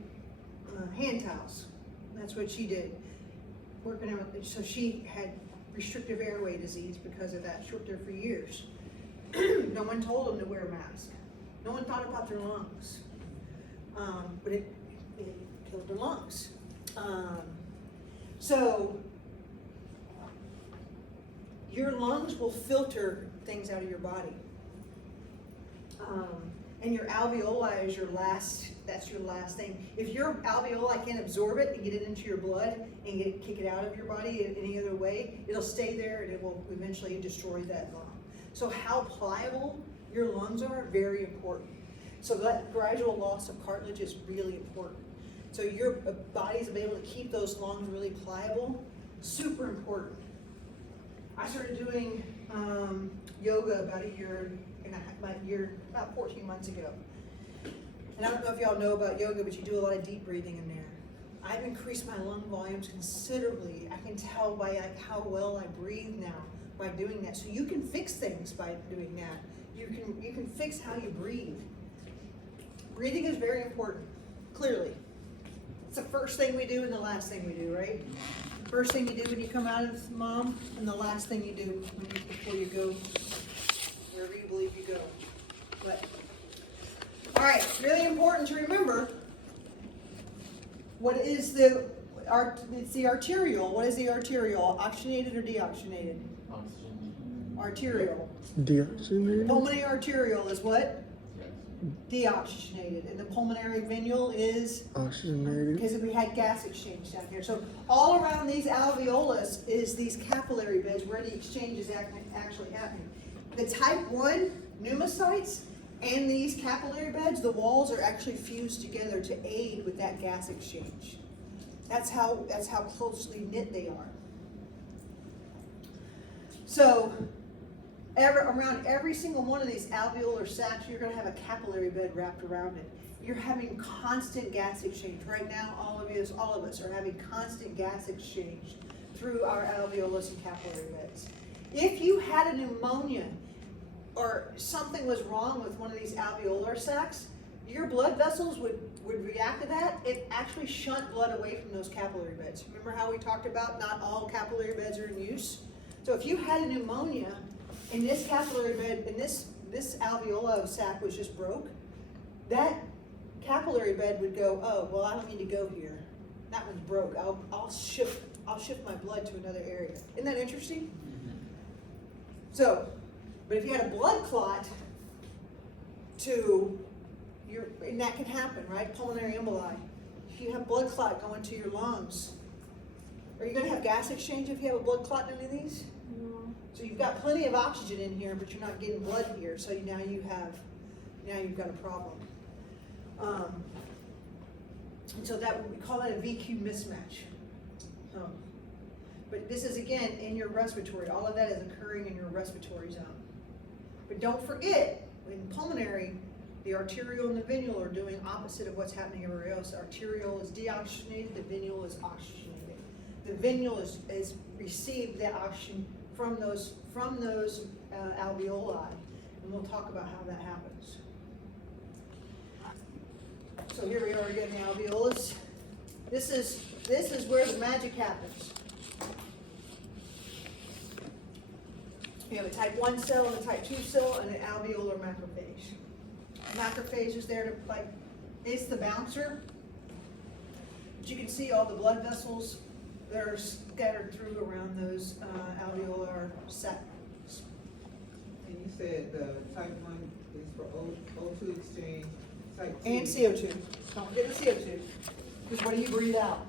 hand towels. That's what she did. Working out, so she had restrictive airway disease because of that. She worked there for years. No one told them to wear a mask. No one thought about their lungs. But it killed their lungs. So your lungs will filter things out of your body. And your alveoli is that's your last thing. If your alveoli can't absorb it and get it into your blood and kick it out of your body in any other way, it'll stay there and it will eventually destroy that lung. So how pliable your lungs are, very important. So that gradual loss of cartilage is really important. So your body's able to keep those lungs really pliable, super important. I started doing yoga about about 14 months ago. And I don't know if y'all know about yoga, but you do a lot of deep breathing in there. I've increased my lung volumes considerably. I can tell by how well I breathe now by doing that. So you can fix things by doing that. You can fix how you breathe. Breathing is very important, clearly. It's the first thing we do and the last thing we do, right? First thing you do when you come out of mom, and the last thing you do before you go wherever you believe you go. But, all right, really important to remember. It's the arterial. What is the arterial? Oxygenated or deoxygenated? Oxygen. Arterial. Deoxygenated? Pulmonary arterial is what? Yes. Deoxygenated. And the pulmonary venual is? Oxygenated. Because we had gas exchange down here. So all around these alveolus is these capillary beds where the exchange is actually happening. The type 1 pneumocytes and these capillary beds, the walls are actually fused together to aid with that gas exchange. That's how closely knit they are. So around every single one of these alveolar sacs, you're going to have a capillary bed wrapped around it. You're having constant gas exchange. Right now, all of us are having constant gas exchange through our alveolus and capillary beds. If you had a pneumonia or something was wrong with one of these alveolar sacs, your blood vessels would react to that and actually shunt blood away from those capillary beds. Remember how we talked about not all capillary beds are in use? So if you had a pneumonia and this capillary bed and this alveolar sac was just broke, that capillary bed would go, oh, well, I don't need to go here. That one's broke. I'll shift my blood to another area. Isn't that interesting? So, but if you had a blood clot and that can happen, right? Pulmonary emboli. If you have blood clot going to your lungs, are you going to have gas exchange if you have a blood clot in any of these? No. So you've got plenty of oxygen in here, but you're not getting blood here. So now you've got a problem. And so we call that a VQ mismatch. But this is again in your respiratory. All of that is occurring in your respiratory zone. But don't forget, in pulmonary, the arterial and the venual are doing opposite of what's happening everywhere else. The arterial is deoxygenated, the venual is oxygenated. The venual is received that oxygen from those alveoli, and we'll talk about how that happens. So here we are again, the alveolus. This is where the magic happens. You have a type 1 cell and a type 2 cell and an alveolar macrophage. Macrophage is there to it's the bouncer. But you can see all the blood vessels that are scattered through around those alveolar sacs. And you said the type 1 is for O2 exchange, type 2. And CO2. Don't forget the CO2. Because what do you breathe out?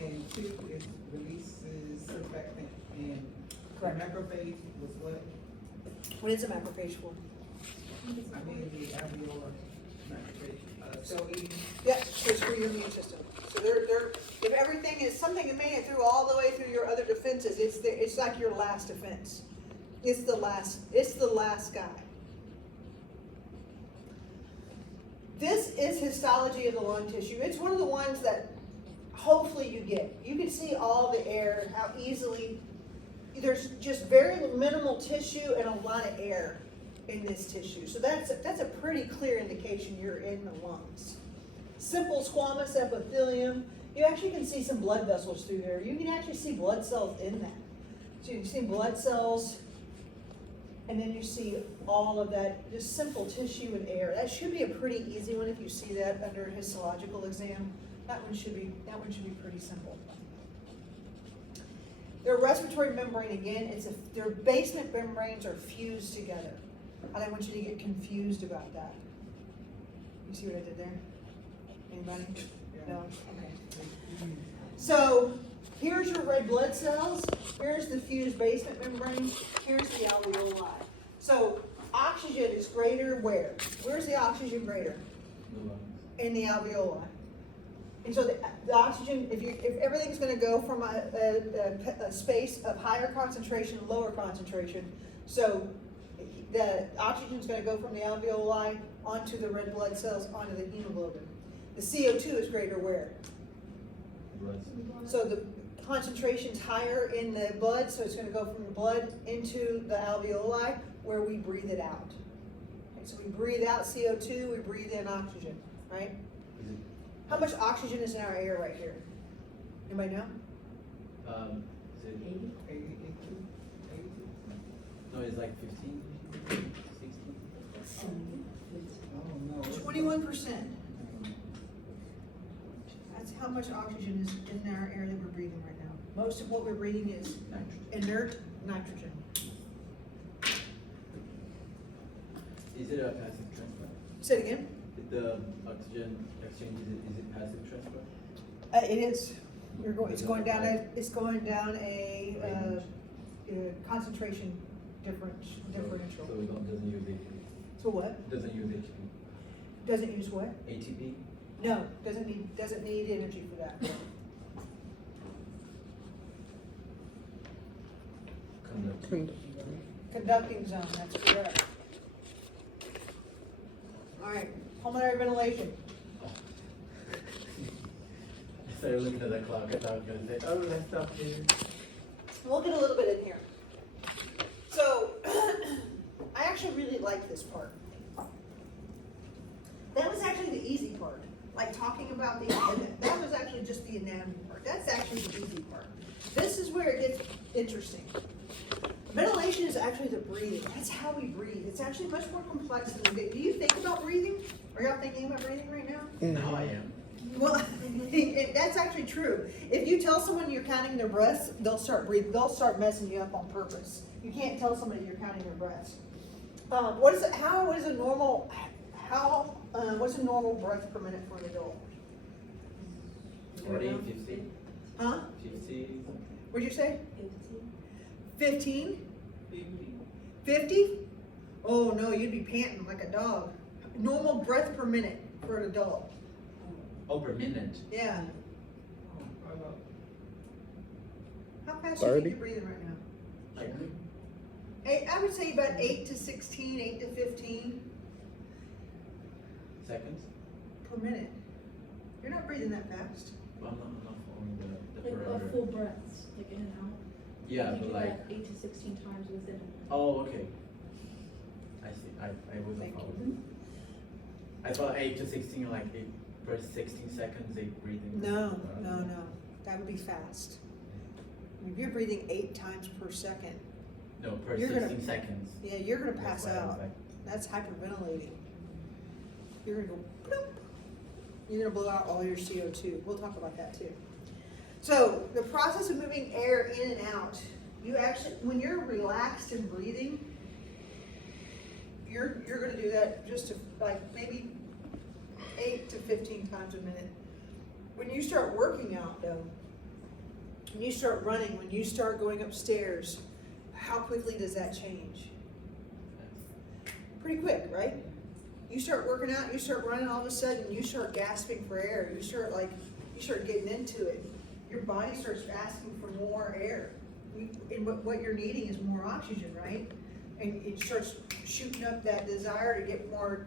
And 2 is releases surfactant, and Correct. macrophage was what? What is a macrophage for? I mean the alveolar macrophage, cell eating. Yeah, it's for your immune system. So if everything is something that made it through all the way through your other defenses, it's like your last defense. It's the last guy. This is histology of the lung tissue. It's one of the ones that hopefully you get. You can see all the air, how easily, there's just very minimal tissue and a lot of air in this tissue. So that's a pretty clear indication you're in the lungs. Simple squamous epithelium. You actually can see some blood vessels through there. You can actually see blood cells in that. So you can see blood cells, and then you see all of that, just simple tissue and air. That should be a pretty easy one if you see that under a histological exam. That one should be pretty simple. Their respiratory membrane, again, their basement membranes are fused together. I don't want you to get confused about that. You see what I did there? Anybody? No? Okay. So, here's your red blood cells, here's the fused basement membrane, here's the alveoli. So, oxygen is greater where? Where's the oxygen greater? The lungs. In the alveoli. And so the oxygen, if everything's gonna go from a space of higher concentration, lower concentration, so the oxygen's gonna go from the alveoli onto the red blood cells, onto the hemoglobin. The CO2 is greater where? Blood. So the concentration's higher in the blood, so it's gonna go from the blood into the alveoli where we breathe it out. Okay, so we breathe out CO2, we breathe in oxygen, right? Is it, How much oxygen is in our air right here? Anybody know? is it, 80? 82? no, it's like 15, 16? Oh, no. 21%. That's how much oxygen is in our air that we're breathing right now. Most of what we're breathing is Nitrogen. inert nitrogen. Is it a passive transport? Say it again. The oxygen exchange, is it passive transport? It is. It's going down a concentration differential. So it doesn't use ATP? So what? Doesn't use ATP? Doesn't use what? ATP? No, doesn't need energy for that. Conduct. Conducting zone, that's correct. All right, pulmonary ventilation. I started looking at the clock, I thought I was gonna say, oh, let's stop here. We'll get a little bit in here. So, I actually really like this part. That was actually the easy part, like talking about that was actually just the anatomy part. That's actually the easy part. This is where it gets interesting. Ventilation is actually the breathing. That's how we breathe. It's actually much more complex than we do. Do you think about breathing? Are y'all thinking about breathing right now? Now I am. Well, that's actually true. If you tell someone you're counting their breaths, they'll start breathing. They'll start messing you up on purpose. You can't tell somebody you're counting their breaths. What's a normal breath per minute for an adult? 40, 50? Huh? 50? What'd you say? 15? 15? 50? Oh no, you'd be panting like a dog. Normal breath per minute for an adult. Oh, per minute? Yeah. Oh, How fast do you think 30? you're breathing right now? Like, I would say about 8 to 16, 8 to 15 seconds? per minute. You're not breathing that fast. I'm not following the Like parameter. full breaths, like in and out. Yeah, You but do like, that 8 to 16 times within a minute. oh, okay. I see, I wasn't Thank you. following. I thought 8 to 16, like 8 per 16 seconds, 8 breathing. No. That would be fast. If you're breathing 8 times per second, No, per You're 16 gonna- seconds. yeah, you're gonna That's pass why I was out. like, That's hyperventilating. You're gonna go bloop. You're gonna blow out all your CO2. We'll talk about that too. So the process of moving air in and out, you actually, when you're relaxed and breathing, you're gonna do that just to, like maybe 8 to 15 times a minute. When you start working out though, when you start running, when you start going upstairs, how quickly does that change? Pretty quick, right? You start working out, you start running, all of a sudden you start gasping for air. You start getting into it. Your body starts asking for more air. And what you're needing is more oxygen, right? And it starts shooting up that desire to get more.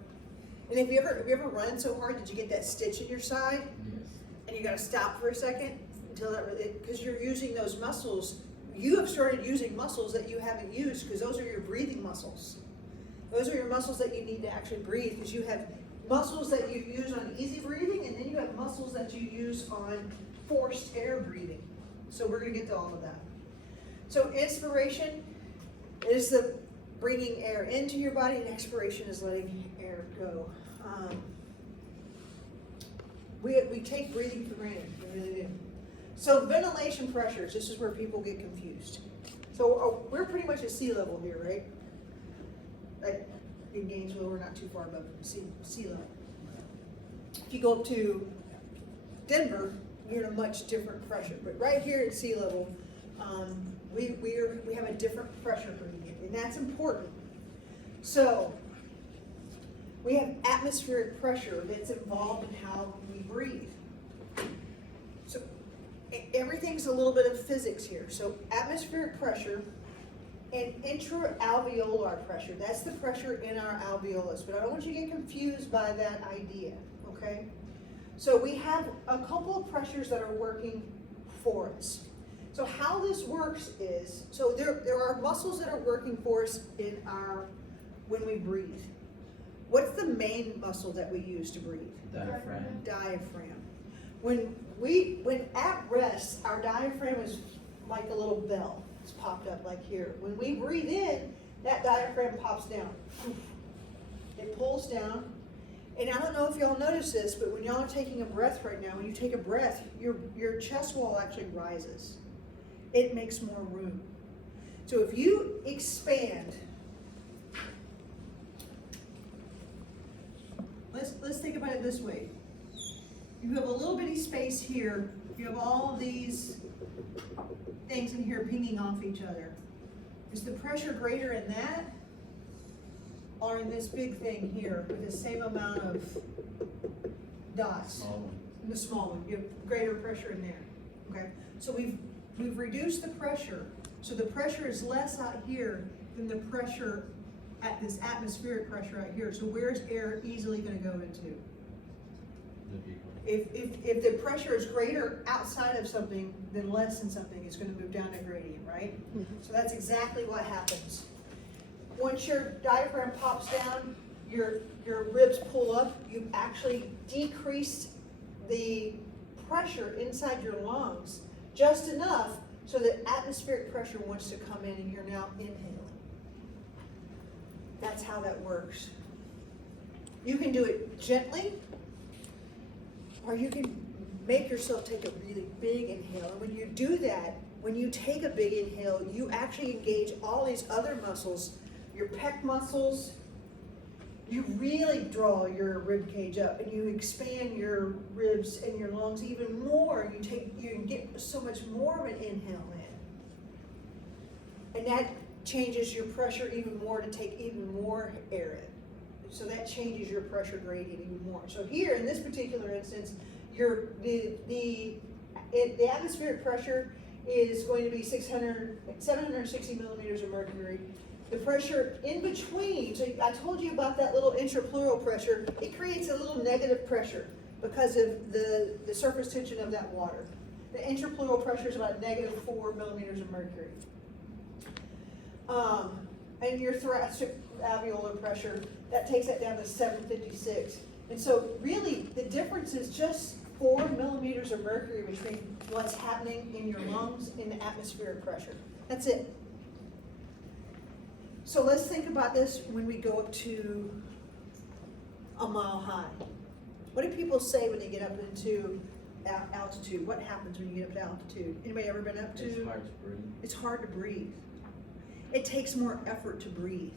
And have you ever run so hard that you get that stitch in your side yes. and you gotta stop for a second until that really, because you're using those muscles. You have started using muscles that you haven't used because those are your breathing muscles. Those are your muscles that you need to actually breathe, because you have muscles that you use on easy breathing, and then you have muscles that you use on forced air breathing. So we're gonna get to all of that. So inspiration is the bringing air into your body, and expiration is letting air go. We take breathing for granted, we really do. So ventilation pressures, this is where people get confused. So we're pretty much at sea level here, right? Like in Gainesville, we're not too far above sea level. If you go up to Denver, you're in a much different pressure, but right here at sea level, we have a different pressure gradient, and that's important. So, we have atmospheric pressure that's involved in how we breathe. So, everything's a little bit of physics here. So, atmospheric pressure and intra-alveolar pressure, that's the pressure in our alveolus, but I don't want you to get confused by that idea, okay? So we have a couple of pressures that are working for us. So how this works is, so there are muscles that are working for us when we breathe. What's the main muscle that we use to breathe? Diaphragm. Diaphragm. When at rest, our diaphragm is like a little bell. It's popped up like here. When we breathe in, that diaphragm pops down. It pulls down. And I don't know if y'all notice this, but when y'all are taking a breath right now, when you take a breath, your chest wall actually rises. It makes more room. So if you expand, let's think about it this way. You have a little bitty space here. You have all these things in here pinging off each other. Is the pressure greater in that or in this big thing here with the same amount of dots? Small one. In the small one, you have greater pressure in there. Okay, so we've reduced the pressure, so the pressure is less out here than the pressure at this atmospheric pressure out here. So where's air easily going to go into? The people. If the pressure is greater outside of something than less than something, it's going to move down the gradient, right? So that's exactly what happens. Once your diaphragm pops down, your ribs pull up, you actually decreased the pressure inside your lungs just enough so that atmospheric pressure wants to come in and you're now inhaling. That's how that works. You can do it gently, or you can make yourself take a really big inhale. And when you do that, when you take a big inhale, you actually engage all these other muscles, your pec muscles. You really draw your rib cage up and you expand your ribs and your lungs even more. You can get so much more of an inhale in. And that changes your pressure even more to take even more air in. So that changes your pressure gradient even more. So here in this particular instance, the atmospheric pressure is going to be 760 millimeters of mercury. The pressure in between, so I told you about that little intrapleural pressure, it creates a little negative pressure because of the surface tension of that water. The intrapleural pressure is about -4 millimeters of mercury. And your thoracic alveolar pressure, that takes that down to 756. And so really, the difference is just 4 millimeters of mercury between what's happening in your lungs and the atmospheric pressure. That's it. So let's think about this when we go up to a mile high. What do people say when they get up into altitude? What happens when you get up to altitude? Anybody ever been up to? It's hard to breathe. It's hard to breathe. It takes more effort to breathe.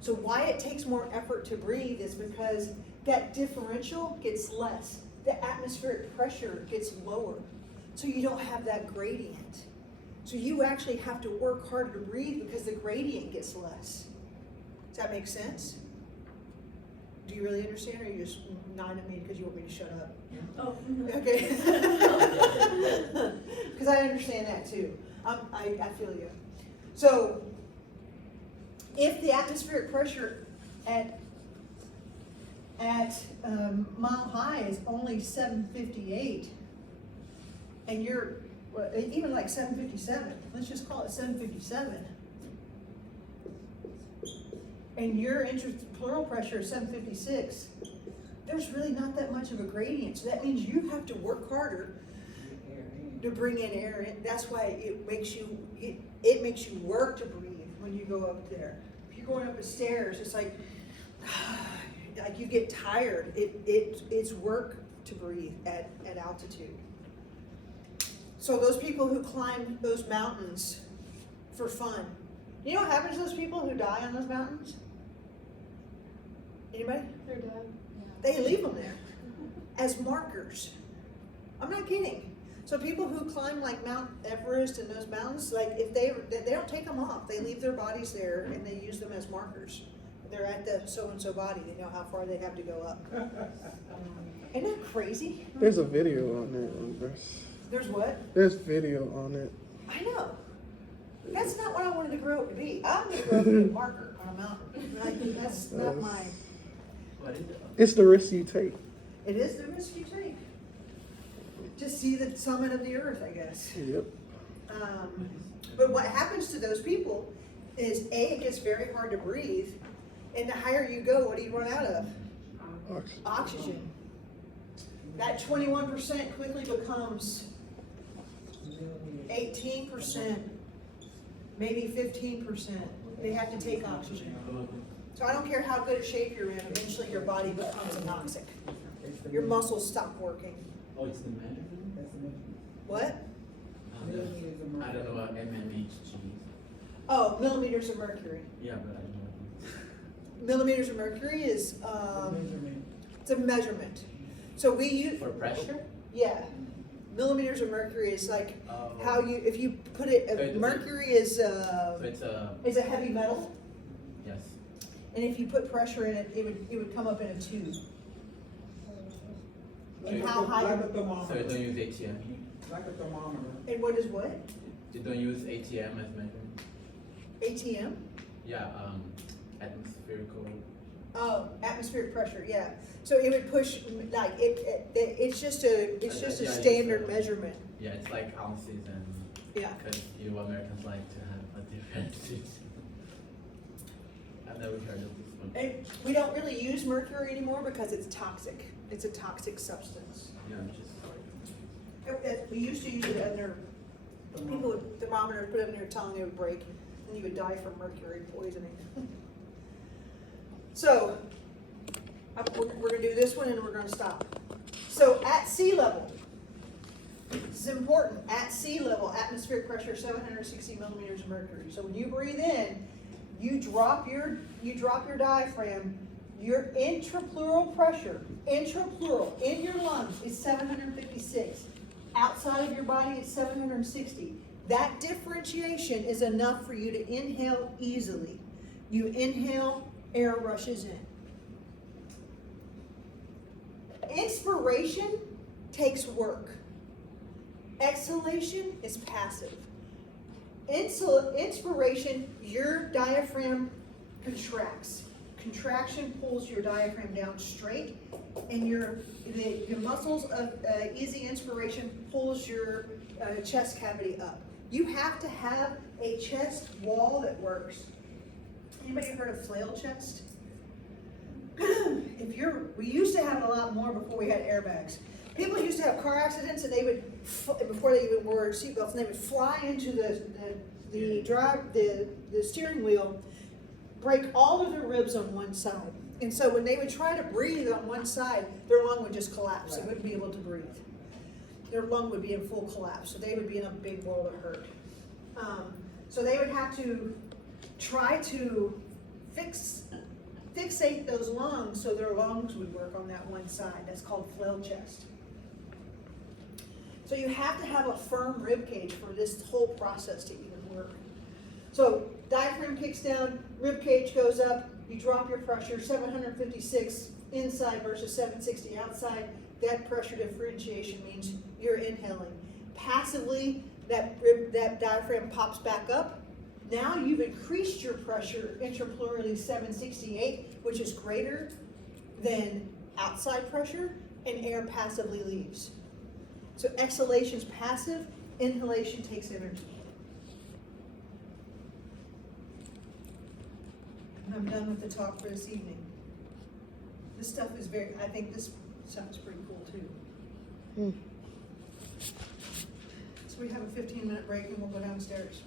So why it takes more effort to breathe is because that differential gets less. The atmospheric pressure gets lower. So you don't have that gradient. So you actually have to work harder to breathe because the gradient gets less. Does that make sense? Do you really understand, or are you just nodding at me because you want me to shut up? Oh. Okay. Because I understand that too. I feel you. So if the atmospheric pressure at mile high is only 758, and you're even like 757, let's just call it 757, and your intrapleural pressure is 756, there's really not that much of a gradient. So that means you have to work harder to bring in air in. That's why it makes you work to breathe when you go up there. If you're going up the stairs, it's like you get tired. It's work to breathe at altitude. So those people who climb those mountains for fun, you know what happens to those people who die on those mountains? Anybody? They're dead. They leave them there as markers. I'm not kidding. So people who climb like Mount Everest and those mountains, like if they don't take them off, they leave their bodies there and they use them as markers. They're at the so-and-so body, they know how far they have to go up. Isn't that crazy? There's a video on it. There's what? There's video on it. I know. That's not what I wanted to grow up to be. I'm gonna grow up to be a marker on a mountain. Like, that's not my, What is it? It's the risk you take. it is the risk you take. Just see the summit of the earth, I guess. Yep. But what happens to those people is A, it gets very hard to breathe, and the higher you go, what do you run out of? Oxygen. Oxygen. That 21% quickly becomes 18%, maybe 15%. They have to take oxygen. So I don't care how good a shape you're in, eventually your body becomes anoxic. Your muscles stop working. Oh, it's the measurement? That's the measurement. What? I don't know what mmHg is. Oh, millimeters of mercury. Yeah, but I don't know. Millimeters of mercury is, Measurement. it's a measurement. So we use, For pressure? yeah, millimeters of mercury is like Oh. how you, if you put it, Okay. mercury is So it's a heavy metal, yes. and if you put pressure in it, it would come up in a tube. And how high, Like a So you thermometer. don't use ATM? Like a thermometer. and what is what? You don't use ATM as measurement? ATM? Yeah, atmospherical. Oh, atmospheric pressure, yeah. So it would push, like, it's just a Yeah, it's, standard measurement, Yeah, it's like ounces and, yeah. because you Americans like to have a different I've never heard of this one. And we don't really use mercury anymore because it's toxic. It's a toxic substance. Yeah, just. We used to use it under, people would thermometers, put it in their tongue, it would break, and you would die from mercury poisoning. So, we're gonna do this one and we're gonna stop. So at sea level, this is important, at sea level, atmospheric pressure 760 millimeters of mercury. So when you breathe in, you drop your diaphragm, your intrapleural pressure, intrapleural, in your lungs is 756. Outside of your body is 760. That differentiation is enough for you to inhale easily. You inhale, air rushes in. Inspiration takes work. Exhalation is passive. Inspiration, your diaphragm contracts. Contraction pulls your diaphragm down straight, and your muscles of easy inspiration pulls your chest cavity up. You have to have a chest wall that works. Anybody heard of flail chest? We used to have it a lot more before we had airbags. People used to have car accidents, and they would, before they even wore seatbelts, and they would fly into the steering wheel, break all of their ribs on one side. And so when they would try to breathe on one side, their lung would just collapse. They wouldn't be able to breathe. Their lung would be in full collapse, so they would be in a big world of hurt. So they would have to try to fixate those lungs so their lungs would work on that one side. That's called flail chest. So you have to have a firm rib cage for this whole process to even work. So diaphragm kicks down, rib cage goes up, you drop your pressure, 756 inside versus 760 outside. That pressure differentiation means you're inhaling. Passively, that diaphragm pops back up. Now you've increased your pressure intrapleurally 768, which is greater than outside pressure, and air passively leaves. So exhalation's passive, inhalation takes energy. And I'm done with the talk for this evening. This stuff is I think this stuff is pretty cool too. So we have a 15-minute break and we'll go downstairs.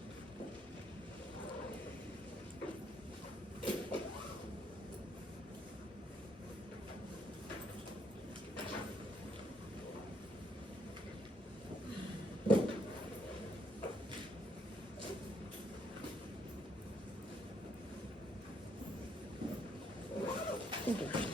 Okay.